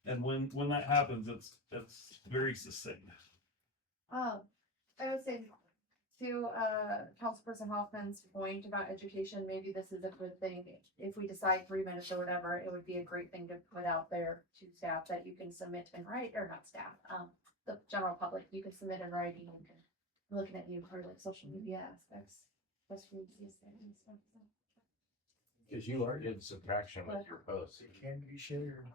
And when that happens, it's very succinct. I would say to Councilperson Hoffman's point about education, maybe this is a good thing. If we decide 3 minutes or whatever, it would be a great thing to put out there to staff that you can submit in writing, or not staff, the general public, you can submit in writing. You can, I'm looking at you for like social media aspects. That's really these things and stuff. So. Because you are getting some traction with your posts. It can be shared.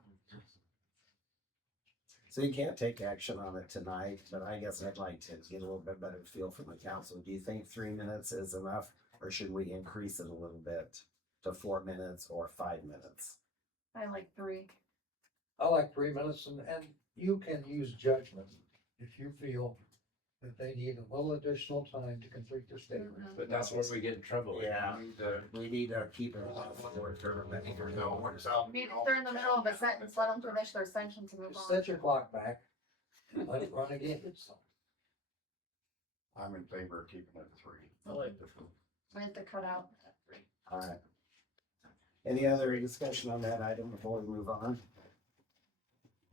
So you can't take action on it tonight, but I guess I'd like to get a little bit better feel from the council. Do you think 3 minutes is enough, or should we increase it a little bit to 4 minutes or 5 minutes? I like 3. I like 3 minutes and you can use judgment if you feel that they need a little additional time to complete their statement. But that's where we get in trouble. Yeah, we need to keep it forward for everybody to know what's out. Maybe if they're in the middle of a sentence, let them finish their sentence and move Just on. set your clock back, let it run again. I'm in favor of keeping it at 3. I like the I have to cut out at 3. All right. Any other discussion on that item before we move on?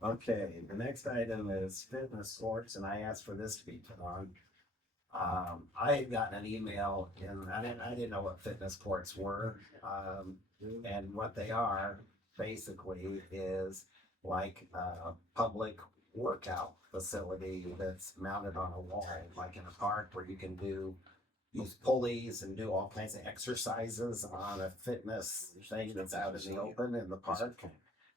Okay, the next item is fitness courts, and I asked for this to be put on. I had gotten an email and I didn't know what fitness courts were. And what they are basically is like a public workout facility that's mounted on a wall, like in a park where you can use pulleys and do all kinds of exercises on a fitness thing that's out in the open in the park.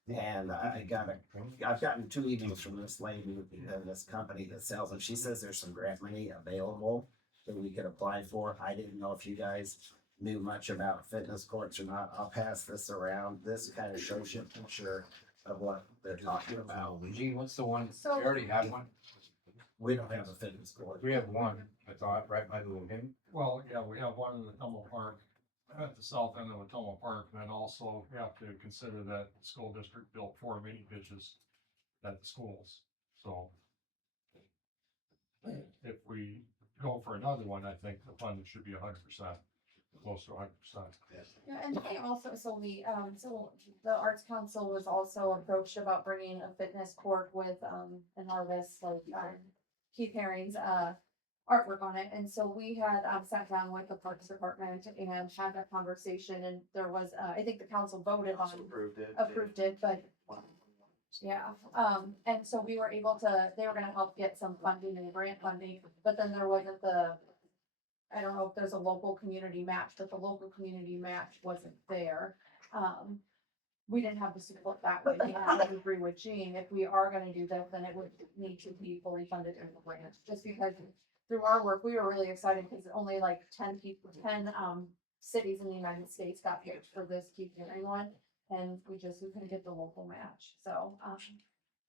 And I've gotten 2 emails from this lady in this company that sells them. She says there's some grant money available that we could apply for. I didn't know if you guys knew much about fitness courts or not. I'll pass this around. This kind of shows you a picture of what they're talking about. Gene, what's the one, So- we already have one? We don't have a fitness court. We have one, I thought, right by the him. Well, yeah, we have one in the Ottumwa Park, at the south end of Ottumwa Park, and then also we have to consider that the school district built 4 mini pitches at the schools, so. If we go for another one, I think the funding should be 100%, close to 100%. Yeah, and they also, so the Arts Council was also approached about bringing a fitness court with, an artist like, Keith Herring's, artwork on it. And so we had, sat down with the Parks Department and had that conversation, and there was, I think the council voted on, approved it, but yeah, and so we were able to, they were gonna help get some funding and grant funding, but then there wasn't I don't know if there's a local community match, but the local community match wasn't there. We didn't have the support that way. And I would agree with Jean, if we are gonna do this, then it would need to be fully funded in the grant, just because through our work, we were really excited because only like 10 cities in the United States got picked for this Keep Hearing one. And we couldn't get the local match. So,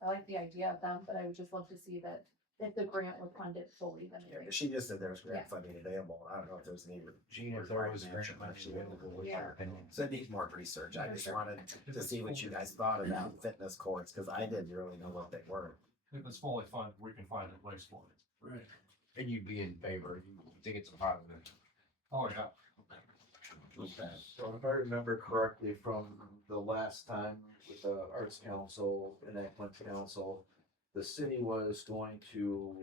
I like the idea of them, but I would just love to see that if the grant would fund it fully, then. Yeah, she just said there's grant funding available. I don't know if there's any. Gene, if there was grant money available, what's Yeah. your opinion? So it needs more research. I just wanted to see what you guys thought about fitness courts, because I didn't really know what they were. If it's fully funded, we can find a place for it. Right. And you'd be in favor, you think it's a positive. Oh, yeah. So if I remember correctly from the last time with the Arts Council and Equine Council, the city was going to,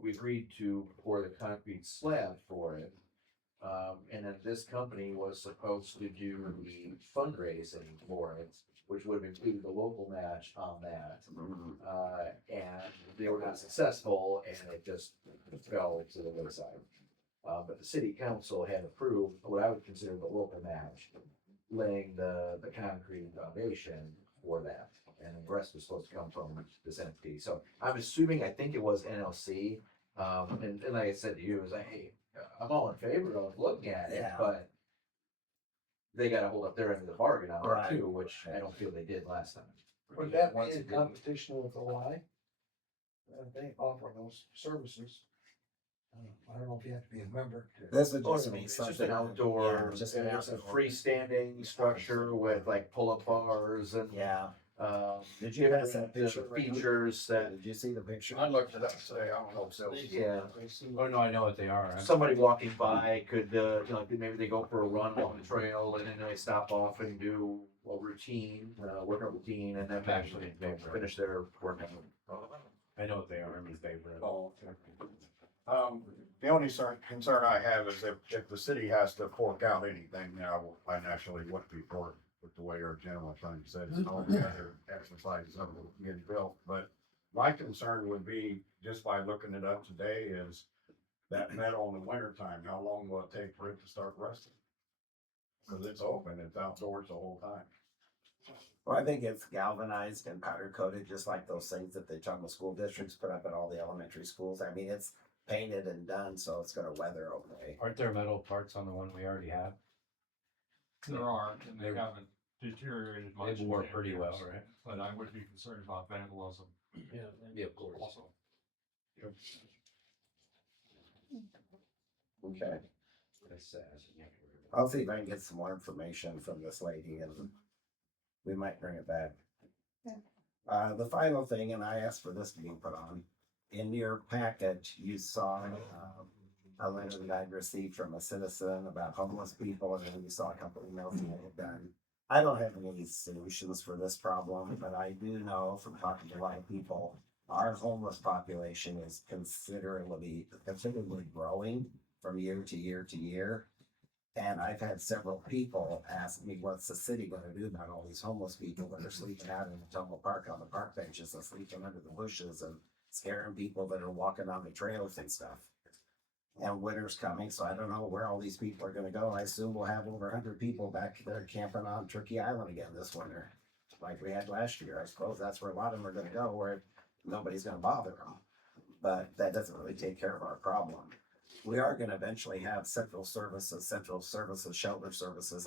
we agreed to pour the concrete slab for it. And then this company was supposed to do the fundraising for it, which would have included the local match on that. And they were not successful and it just fell to the wayside. But the city council had approved what I would consider the local match, laying the concrete foundation for that. And the rest was supposed to come from this entity. So I'm assuming, I think it was NLC. And like I said to you, is hey, I'm all in favor of looking at it, Yeah. but they gotta hold up their end of the bargain on Right. it too, which I don't feel they did last time. Would that Once be in again- competition with the Y? They offer those services. I don't know if you have to be a member. This would Oh, just no, be it's just something. an outdoor, Yeah, just an it's a outdoor. freestanding structure with like pull-up bars and, Yeah. Did you different, pass that picture? Randy? features that, Did you see the picture? I looked it up today, I don't know if so. yeah. Oh, no, I know what they are. Somebody walking by could, you know, maybe they go for a run along the trail and then they stop off and do a routine, workout routine, and then I'm actually in they favor. finish their workout. I know what they are. I'm in favor of it. Oh, okay. The only concern I have is if the city has to fork out anything, I naturally wouldn't be for it with the way our general fund said it's all the other exercises of it getting built. But my concern would be, just by looking it up today, is that metal in the wintertime, how long will it take for it to start rusting? Cause it's open, it's outdoors the whole time. Well, I think it's galvanized and powder coated, just like those things that the Ottumwa school districts put up at all the elementary schools. I mean, it's painted and done, so it's gonna weather okay. Aren't there metal parts on the one we already have? There are, and they haven't deteriorated much. They in work 10 pretty well, years, right? But I would be concerned about vandalism. Yeah, of course. Also. Okay. That's sad. I'll see if I can get some more information from this lady and we might bring it back. Yeah. The final thing, and I asked for this to be put on, in your packet, you saw, a letter that I'd received from a citizen about homeless people, and then you saw a couple emails that I had done. I don't have any solutions for this problem, but I do know from talking to a lot of people, our homeless population is considerably growing from year to year to year. And I've had several people ask me, what's the city gonna do about all these homeless people that are sleeping out in the Ottumwa Park on the park benches and sleeping under the bushes and scaring people that are walking on the trails and stuff. And winter's coming, so I don't know where all these people are gonna go. I assume we'll have over 100 people back there camping on Turkey Island again this winter, like we had last year. I suppose that's where a lot of them are gonna go, where nobody's gonna bother them. But that doesn't really take care of our problem. We are gonna eventually have central services, shelter services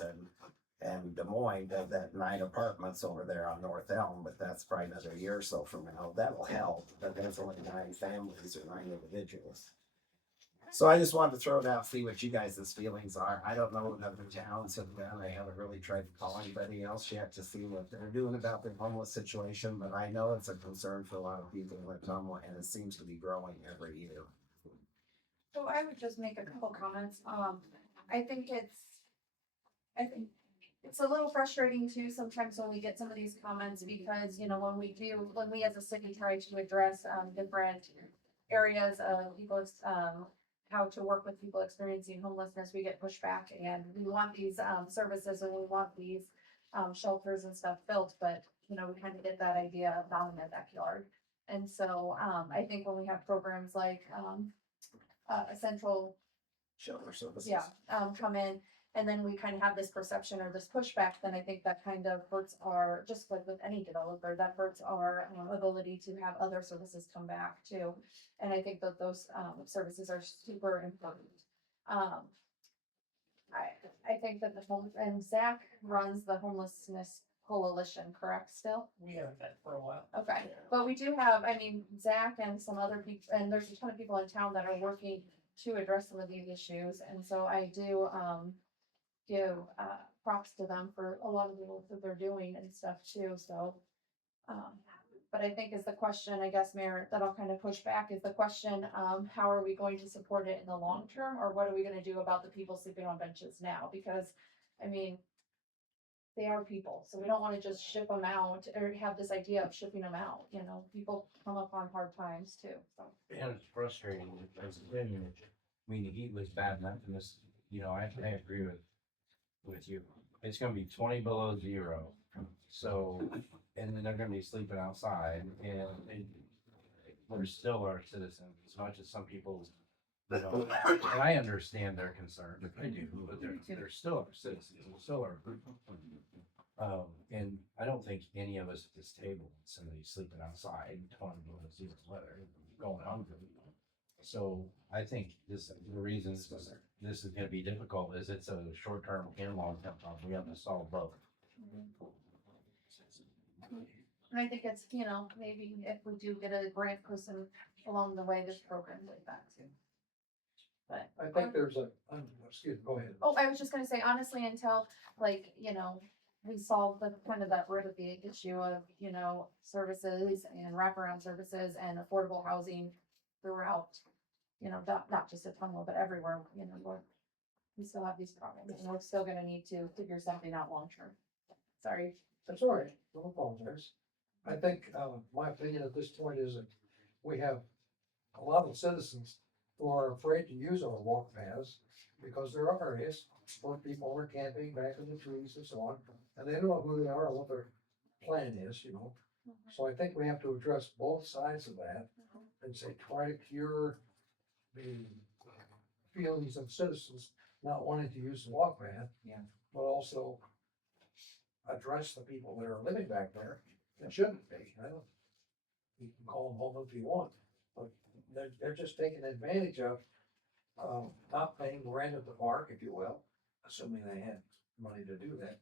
and Des Moines, that 9 apartments over there on North Elm, but that's probably another year or so from now. That'll help, but there's only 9 families or 9 individuals. So I just wanted to throw it out, see what you guys' feelings are. I don't know what other towns have done. I haven't really tried to call anybody else yet to see what they're doing about their homeless situation, but I know it's a concern for a lot of people in Ottumwa, and it seems to be growing every year. So I would just make a couple comments. I think it's a little frustrating too sometimes when we get some of these comments because, you know, when we as a city try to address, different areas of people's, how to work with people experiencing homelessness, we get pushback and we want these, services and we want these, shelters and stuff built, but, you know, we kind of get that idea of not in their backyard. And so, I think when we have programs like, Central, Shelter services. yeah, come in, and then we kind of have this perception or this pushback, then I think that kind of hurts our, just like with any developer, that hurts our ability to have other services come back too. And I think that those services are super important. I think that and Zach runs the homelessness coalition, correct still? We haven't had for a while. Okay, but we do have, I mean, Zach and some other people, and there's a ton of people in town that are working to address some of these issues, and so I do, give, props to them for a lot of the work that they're doing and stuff too, so. But I think is the question, I guess, Mayor, that I'll kind of push back, is the question, how are we going to support it in the long term, or what are we gonna do about the people sleeping on benches now? Because I mean, they are people, so we don't wanna just ship them out or have this idea of shipping them out, you know, people come up on hard times too, so. And it's frustrating, because then, I mean, the heat was bad enough, and this, you know, I agree with you. It's gonna be 20 below zero, so, and then they're gonna be sleeping outside, and we're still our citizens, as much as some people, you know, and I understand their concern, I do, but they're still our citizens, we're still our group. And I don't think any of us at this table, somebody sleeping outside, 20 below zero weather, going hungry. So I think the reason this is gonna be difficult is it's a short-term and long-term problem, we have to solve both. And I think it's, you know, maybe if we do get a grant person along the way, this program like that too. But. I think there's excuse me, go ahead. Oh, I was just gonna say, honestly, until like, you know, we solve the kind of that root of the issue of, you know, services and wraparound services and affordable housing throughout, you know, not just at Ottumwa, but everywhere, you know, we still have these problems and we're still gonna need to figure something out long term. Sorry. That's all right, don't apologize. I think, my opinion at this point is that we have a lot of citizens who are afraid to use our walk paths because there are areas where people are camping back in the trees and so on, and they don't know who they are or what their plan is, you know. So I think we have to address both sides of that and say, try to cure the feelings of citizens not wanting to use the walk path. Yeah. But also address the people that are living back there that shouldn't be. I don't, you can call them homeless if you want, but they're just taking advantage of, not paying rent at the park, if you will, assuming they had money to do that.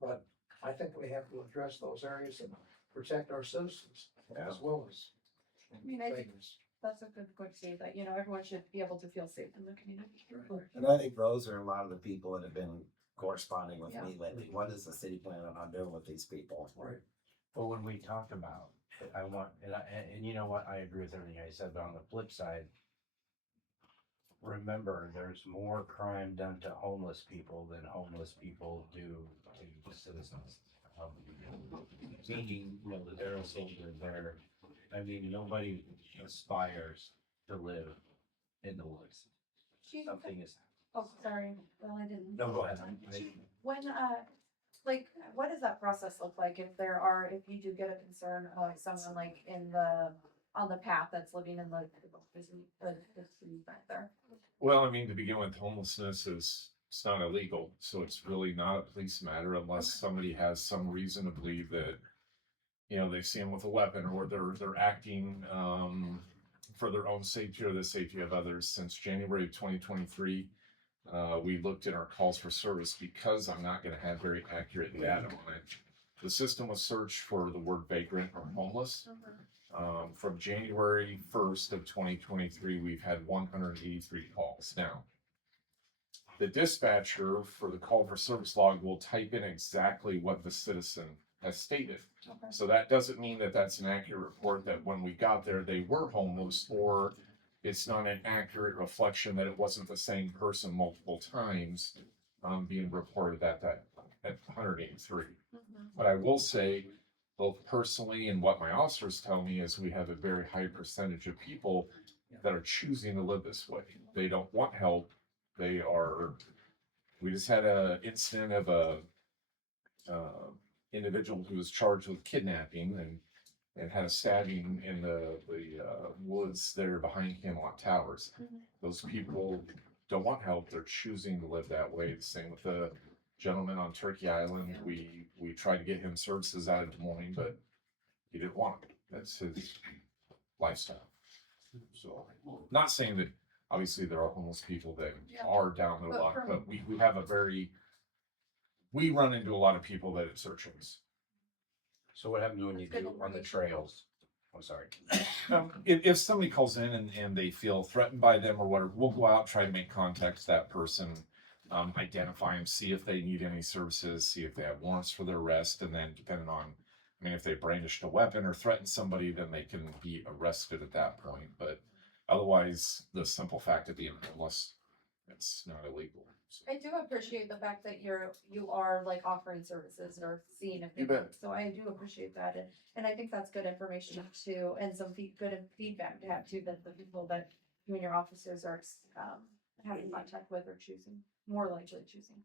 But I think we have to address those areas and protect our citizens as well as. I mean, I think that's a good say that, you know, everyone should be able to feel safe in the community. And I think those are a lot of the people that have been corresponding with Yeah. me lately. What is the city planning on doing with these people? Right. But when we talk about, I want, and you know what, I agree with everything I said, but on the flip side, remember, there's more crime done to homeless people than homeless people do to citizens. Meaning, you know, the Daryl soldier there, I mean, nobody aspires to live in the woods. Something is. Oh, sorry, well, I didn't. No, go ahead. When, like, what does that process look like if you do get a concern of someone like on the path that's living in the trees back there? Well, I mean, to begin with, homelessness it's not illegal, so it's really not a police matter unless somebody has some reason to believe that, you know, they see them with a weapon or they're acting for their own safety or the safety of others. Since January of 2023, we looked at our calls for service because I'm not going to have very accurate data on it. The system was searched for the word vagrant or homeless. From January 1st of 2023, we've had 183 calls. Now, the dispatcher for the call for service log will type in exactly what the citizen has stated. Okay. So that doesn't mean that that's an accurate report that when we got there, they were homeless, or it's not an accurate reflection that it wasn't the same person multiple times being reported at 183. But I will say, both personally and what my officers tell me, is we have a very high percentage of people that are choosing to live this way. They don't want help. We just had an incident of a individual who was charged with kidnapping and had a stabbing in the woods there behind Camelot Towers. Those people don't want help. They're choosing to live that way. The same with the gentleman on Turkey Island. We tried to get him services out of Des Moines, but he didn't want it. That's his lifestyle. So, not saying that obviously there are homeless people that are down the block, but we have we run into a lot of people that it's their choice. So what happens when you do on the trails? I'm sorry. If somebody calls in and they feel threatened by them or whatever, we'll go out, try to make contact with that person, identify them, see if they need any services, see if they have warrants for their arrest, and then depending on, I mean, if they brandished a weapon or threatened somebody, then they can be arrested at that point. But otherwise, the simple fact of being homeless, It's not illegal. So. I do appreciate the fact that you are like offering services or seeing if You they bet. work. So I do appreciate that, and I think that's good information too, and some good feedback to have too, that the people that you and your officers are having contact with or choosing, more likely choosing.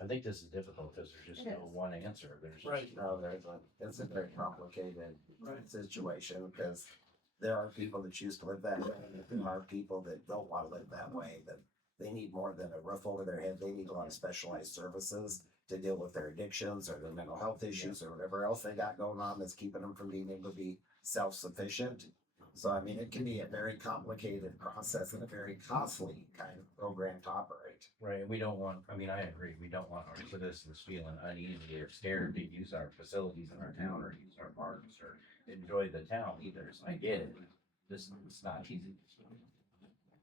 I think this is difficult because there's just It no is. one answer. There's Right. just, No, it's a very complicated situation because there are people that choose to live that way, and there are people that don't want to live that way, that they need more than a roof over their head. They need a lot of specialized services to deal with their addictions or their mental health issues or whatever else they got going on that's keeping them from being able to be self-sufficient. So, I mean, it can be a very complicated process and a very costly kind of program to operate. right, and we don't want, I mean, I agree, we don't want our citizens feeling uneasy or scared to use our facilities in our town or use our parks or enjoy the town either. So I get it. This is not easy.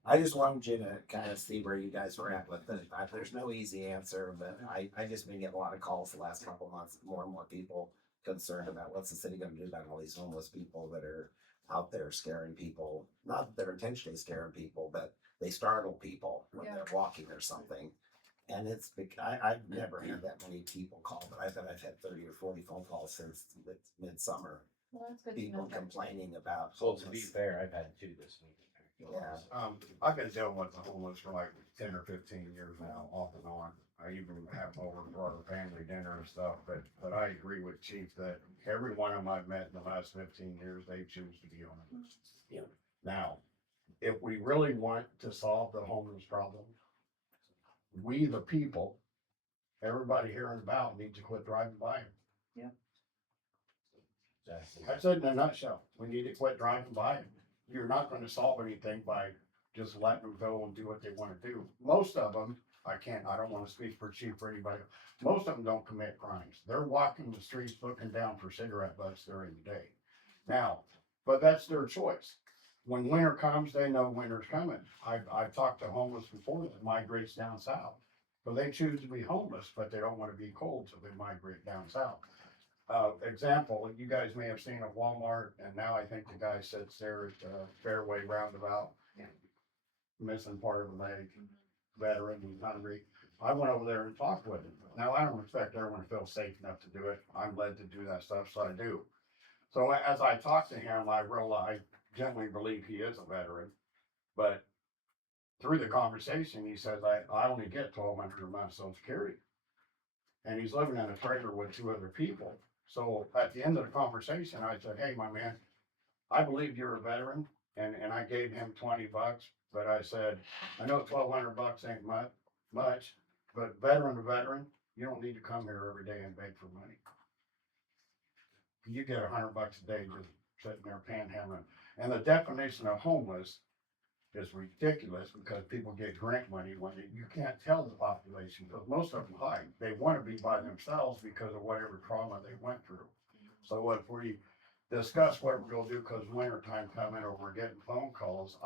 I just wanted you to kind of see where you guys were at with it. There's no easy answer, but I just been getting a lot of calls the last couple months, more and more people concerned about what's the city gonna do about all these homeless people that are out there scaring people. Not that they're intentionally scaring people, but they startle people when they're walking or something. And I've never had that many people call, but I bet I've had 30 or 40 phone calls since midsummer. Well, that's good to People know. complaining about So to be homeless. fair, I've had two this week. Yeah. I've been dealing with the homeless for like 10 or 15 years now, off and on. I even have them over for our family dinner and stuff, but I agree with Chief that every one of them I've met in the last 15 years, they choose to be homeless. Yeah. Now, if we really want to solve the homeless problem, we the people, everybody here and about needs to quit driving by them. Exactly. That's it in a nutshell. We need to quit driving by them. You're not gonna solve anything by just letting them go and do what they wanna do. Most of them, I don't wanna speak for Chief or anybody, most of them don't commit crimes. They're walking the streets looking down for cigarette butts during the day. Now, but that's their choice. When winter comes, they know winter's coming. I've talked to homeless before that migrates down south. So they choose to be homeless, but they don't wanna be cold, so they migrate down south. Example, you guys may have seen at Walmart, and now I think the guy sits there at Fairway Roundabout, missing part of a leg, veteran and hungry. I went over there and talked with him. Now, I don't expect everyone to feel safe enough to do it. I'm led to do that stuff, so I do. So as I talked to him, I generally believe he is a veteran, but through the conversation, he says, I only get 1,200 a month Social Security. And he's living in a trailer with 2 other people. So at the end of the conversation, I said, hey, my man, I believe you're a veteran. And I gave him $20, but I said, I know $1,200 ain't much, but veteran to veteran, you don't need to come here every day and beg for money. You get $100 a day just sitting there panhandling. And the definition of homeless is ridiculous because people get grant money when you can't tell the population, because most of them hide. They want to be by themselves because of whatever trauma they went through. So if we discuss what we're gonna do, because winter time coming or we're getting phone calls,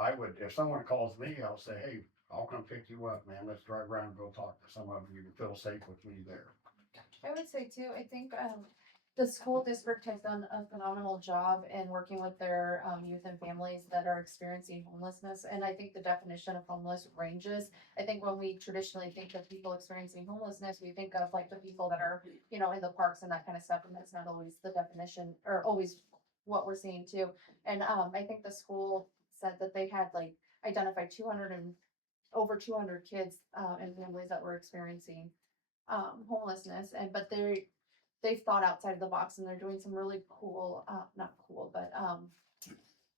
if someone calls me, I'll say, hey, I'll come pick you up, man. Let's drive around and go talk to some of you. You can feel safe with me there. I would say too, I think, the school district has done a phenomenal job in working with their, youth and families that are experiencing homelessness. And I think the definition of homeless ranges. I think when we traditionally think of people experiencing homelessness, we think of like the people that are, in the parks and that kind of stuff. And that's not always the definition or always what we're seeing too. And, I think the school said that they had like identified over 200 kids, and families that were experiencing, homelessness. But they've thought outside of the box and they're doing some really cool, not cool, but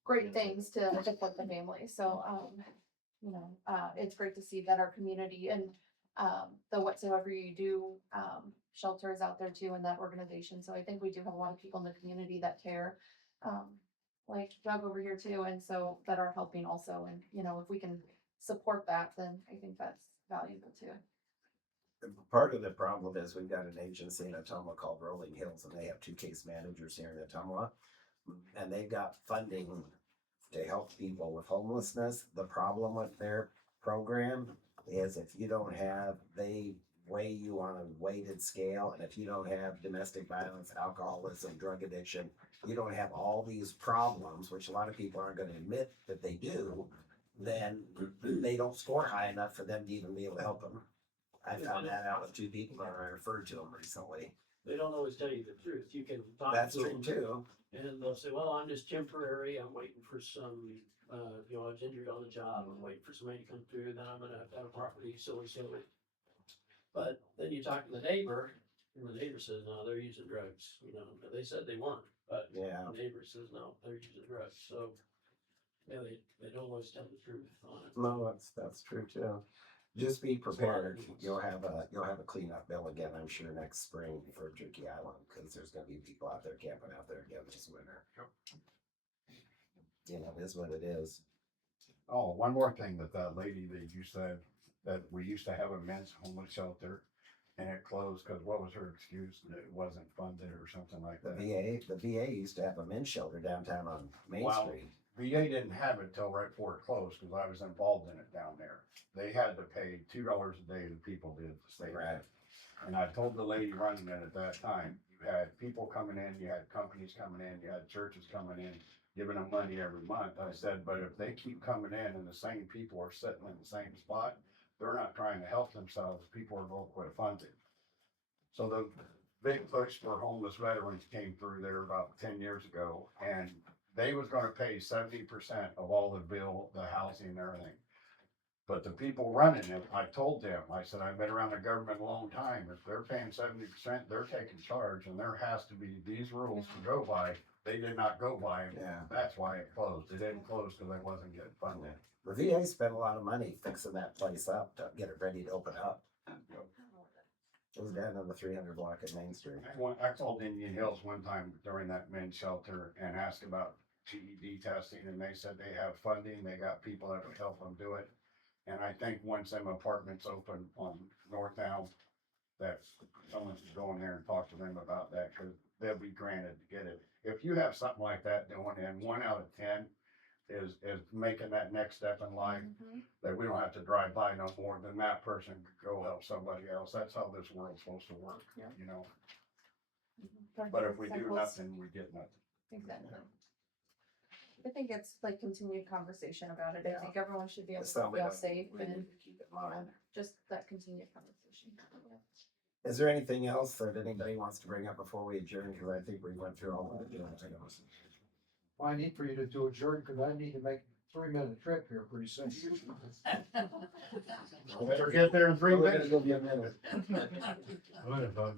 great things to support the family. So, it's great to see that our community and the Whatsoever You Do shelter is out there too in that organization. So I think we do have a lot of people in the community that care, like Doug over here too, and so that are helping also. And if we can support that, then I think that's valuable too. Part of the problem is we've got an agency in Ottumwa called Rolling Hills, and they have 2 case managers here in Ottumwa. And they've got funding to help people with homelessness. The problem with their program is if you don't have, they weigh you on a weighted scale. And if you don't have domestic violence, alcoholism, drug addiction, you don't have all these problems, which a lot of people aren't going to admit that they do, then they don't score high enough for them to even be able to help them. I found that out with two people that I referred to them recently. They don't always tell you the truth. You can talk That's to true them too. and they'll say, well, I'm just temporary. I'm waiting for some, I was injured on the job. I'm waiting for somebody to come through. Then I'm gonna have a property so. But then you talk to the neighbor and the neighbor says, no, they're using drugs. They said they weren't, but Yeah. the neighbor says, no, they're using drugs. So, yeah, they don't always tell the truth on it. No, that's true too. Just be prepared. You'll have a cleanup bill again, I'm sure, next spring for Turkey Island, because there's gonna be people out there camping out there again this winter. You know, it is what it is. Oh, one more thing that lady that you said, that we used to have a men's homeless shelter and it closed, cause what was her excuse? That it wasn't funded or something like The that. VA used to have a men's shelter downtown on Main Wow. Street. VA didn't have it till right before it closed, cause I was involved in it down there. They had to pay $2 a day, the people did to stay there. And I told the lady running it at that time, you had people coming in, you had companies coming in, you had churches coming in, giving them money every month. I said, but if they keep coming in and the same people are sitting in the same spot, they're not trying to help themselves, people are going to quit funding. So the big push for homeless veterans came through there about 10 years ago, and they was gonna pay 70% of all the bill, the housing and everything. But the people running it, I told them, I said, I've been around the government a long time. If they're paying 70%, they're taking charge, and there has to be these rules to go by. They did not go by them. Yeah. That's why it closed. It didn't close because it wasn't getting funded. The VA spent a lot of money fixing that place up to get it ready to open up. It was down on the 300 block at Main Street. I called Indian Hills one time during that men's shelter and asked about GED testing, and they said they have funding, they got people that would help them do it. And I think once them apartments open on North Elm, that someone should go in there and talk to them about that, cause they'll be granted to get it. If you have something like that going in, 1 out of 10 is making that next step in life, that we don't have to drive by no more, then that person could go help somebody else. That's how this world's supposed to work, you know? But if we do nothing, we get nothing. Exactly. I think it's like continued conversation about it. I think everyone should be able It's to not feel without- safe and just that continued conversation. Is there anything else that anybody wants to bring up before we adjourn? Because I think we went through all of the items. Well, I need for you to adjourn, cause I need to make a 3-minute trip here pretty soon. Better get there in 3 minutes. It'll be a minute.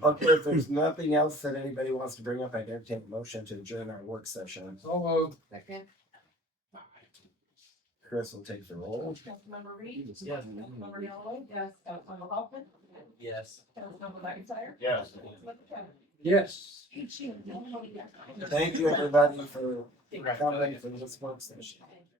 Okay, if there's nothing else that anybody wants to bring up, I'd entertain a motion to adjourn our work session. So moved. Second. Chris will take the roll. Councilmember Reed? Yes. Councilmember Galloway? Yes. Councilmember Hoffman? Yes. Councilmember McIntyre? Yes. Councilmember Kevin? Yes. Thank you, everybody, for coming for this work session.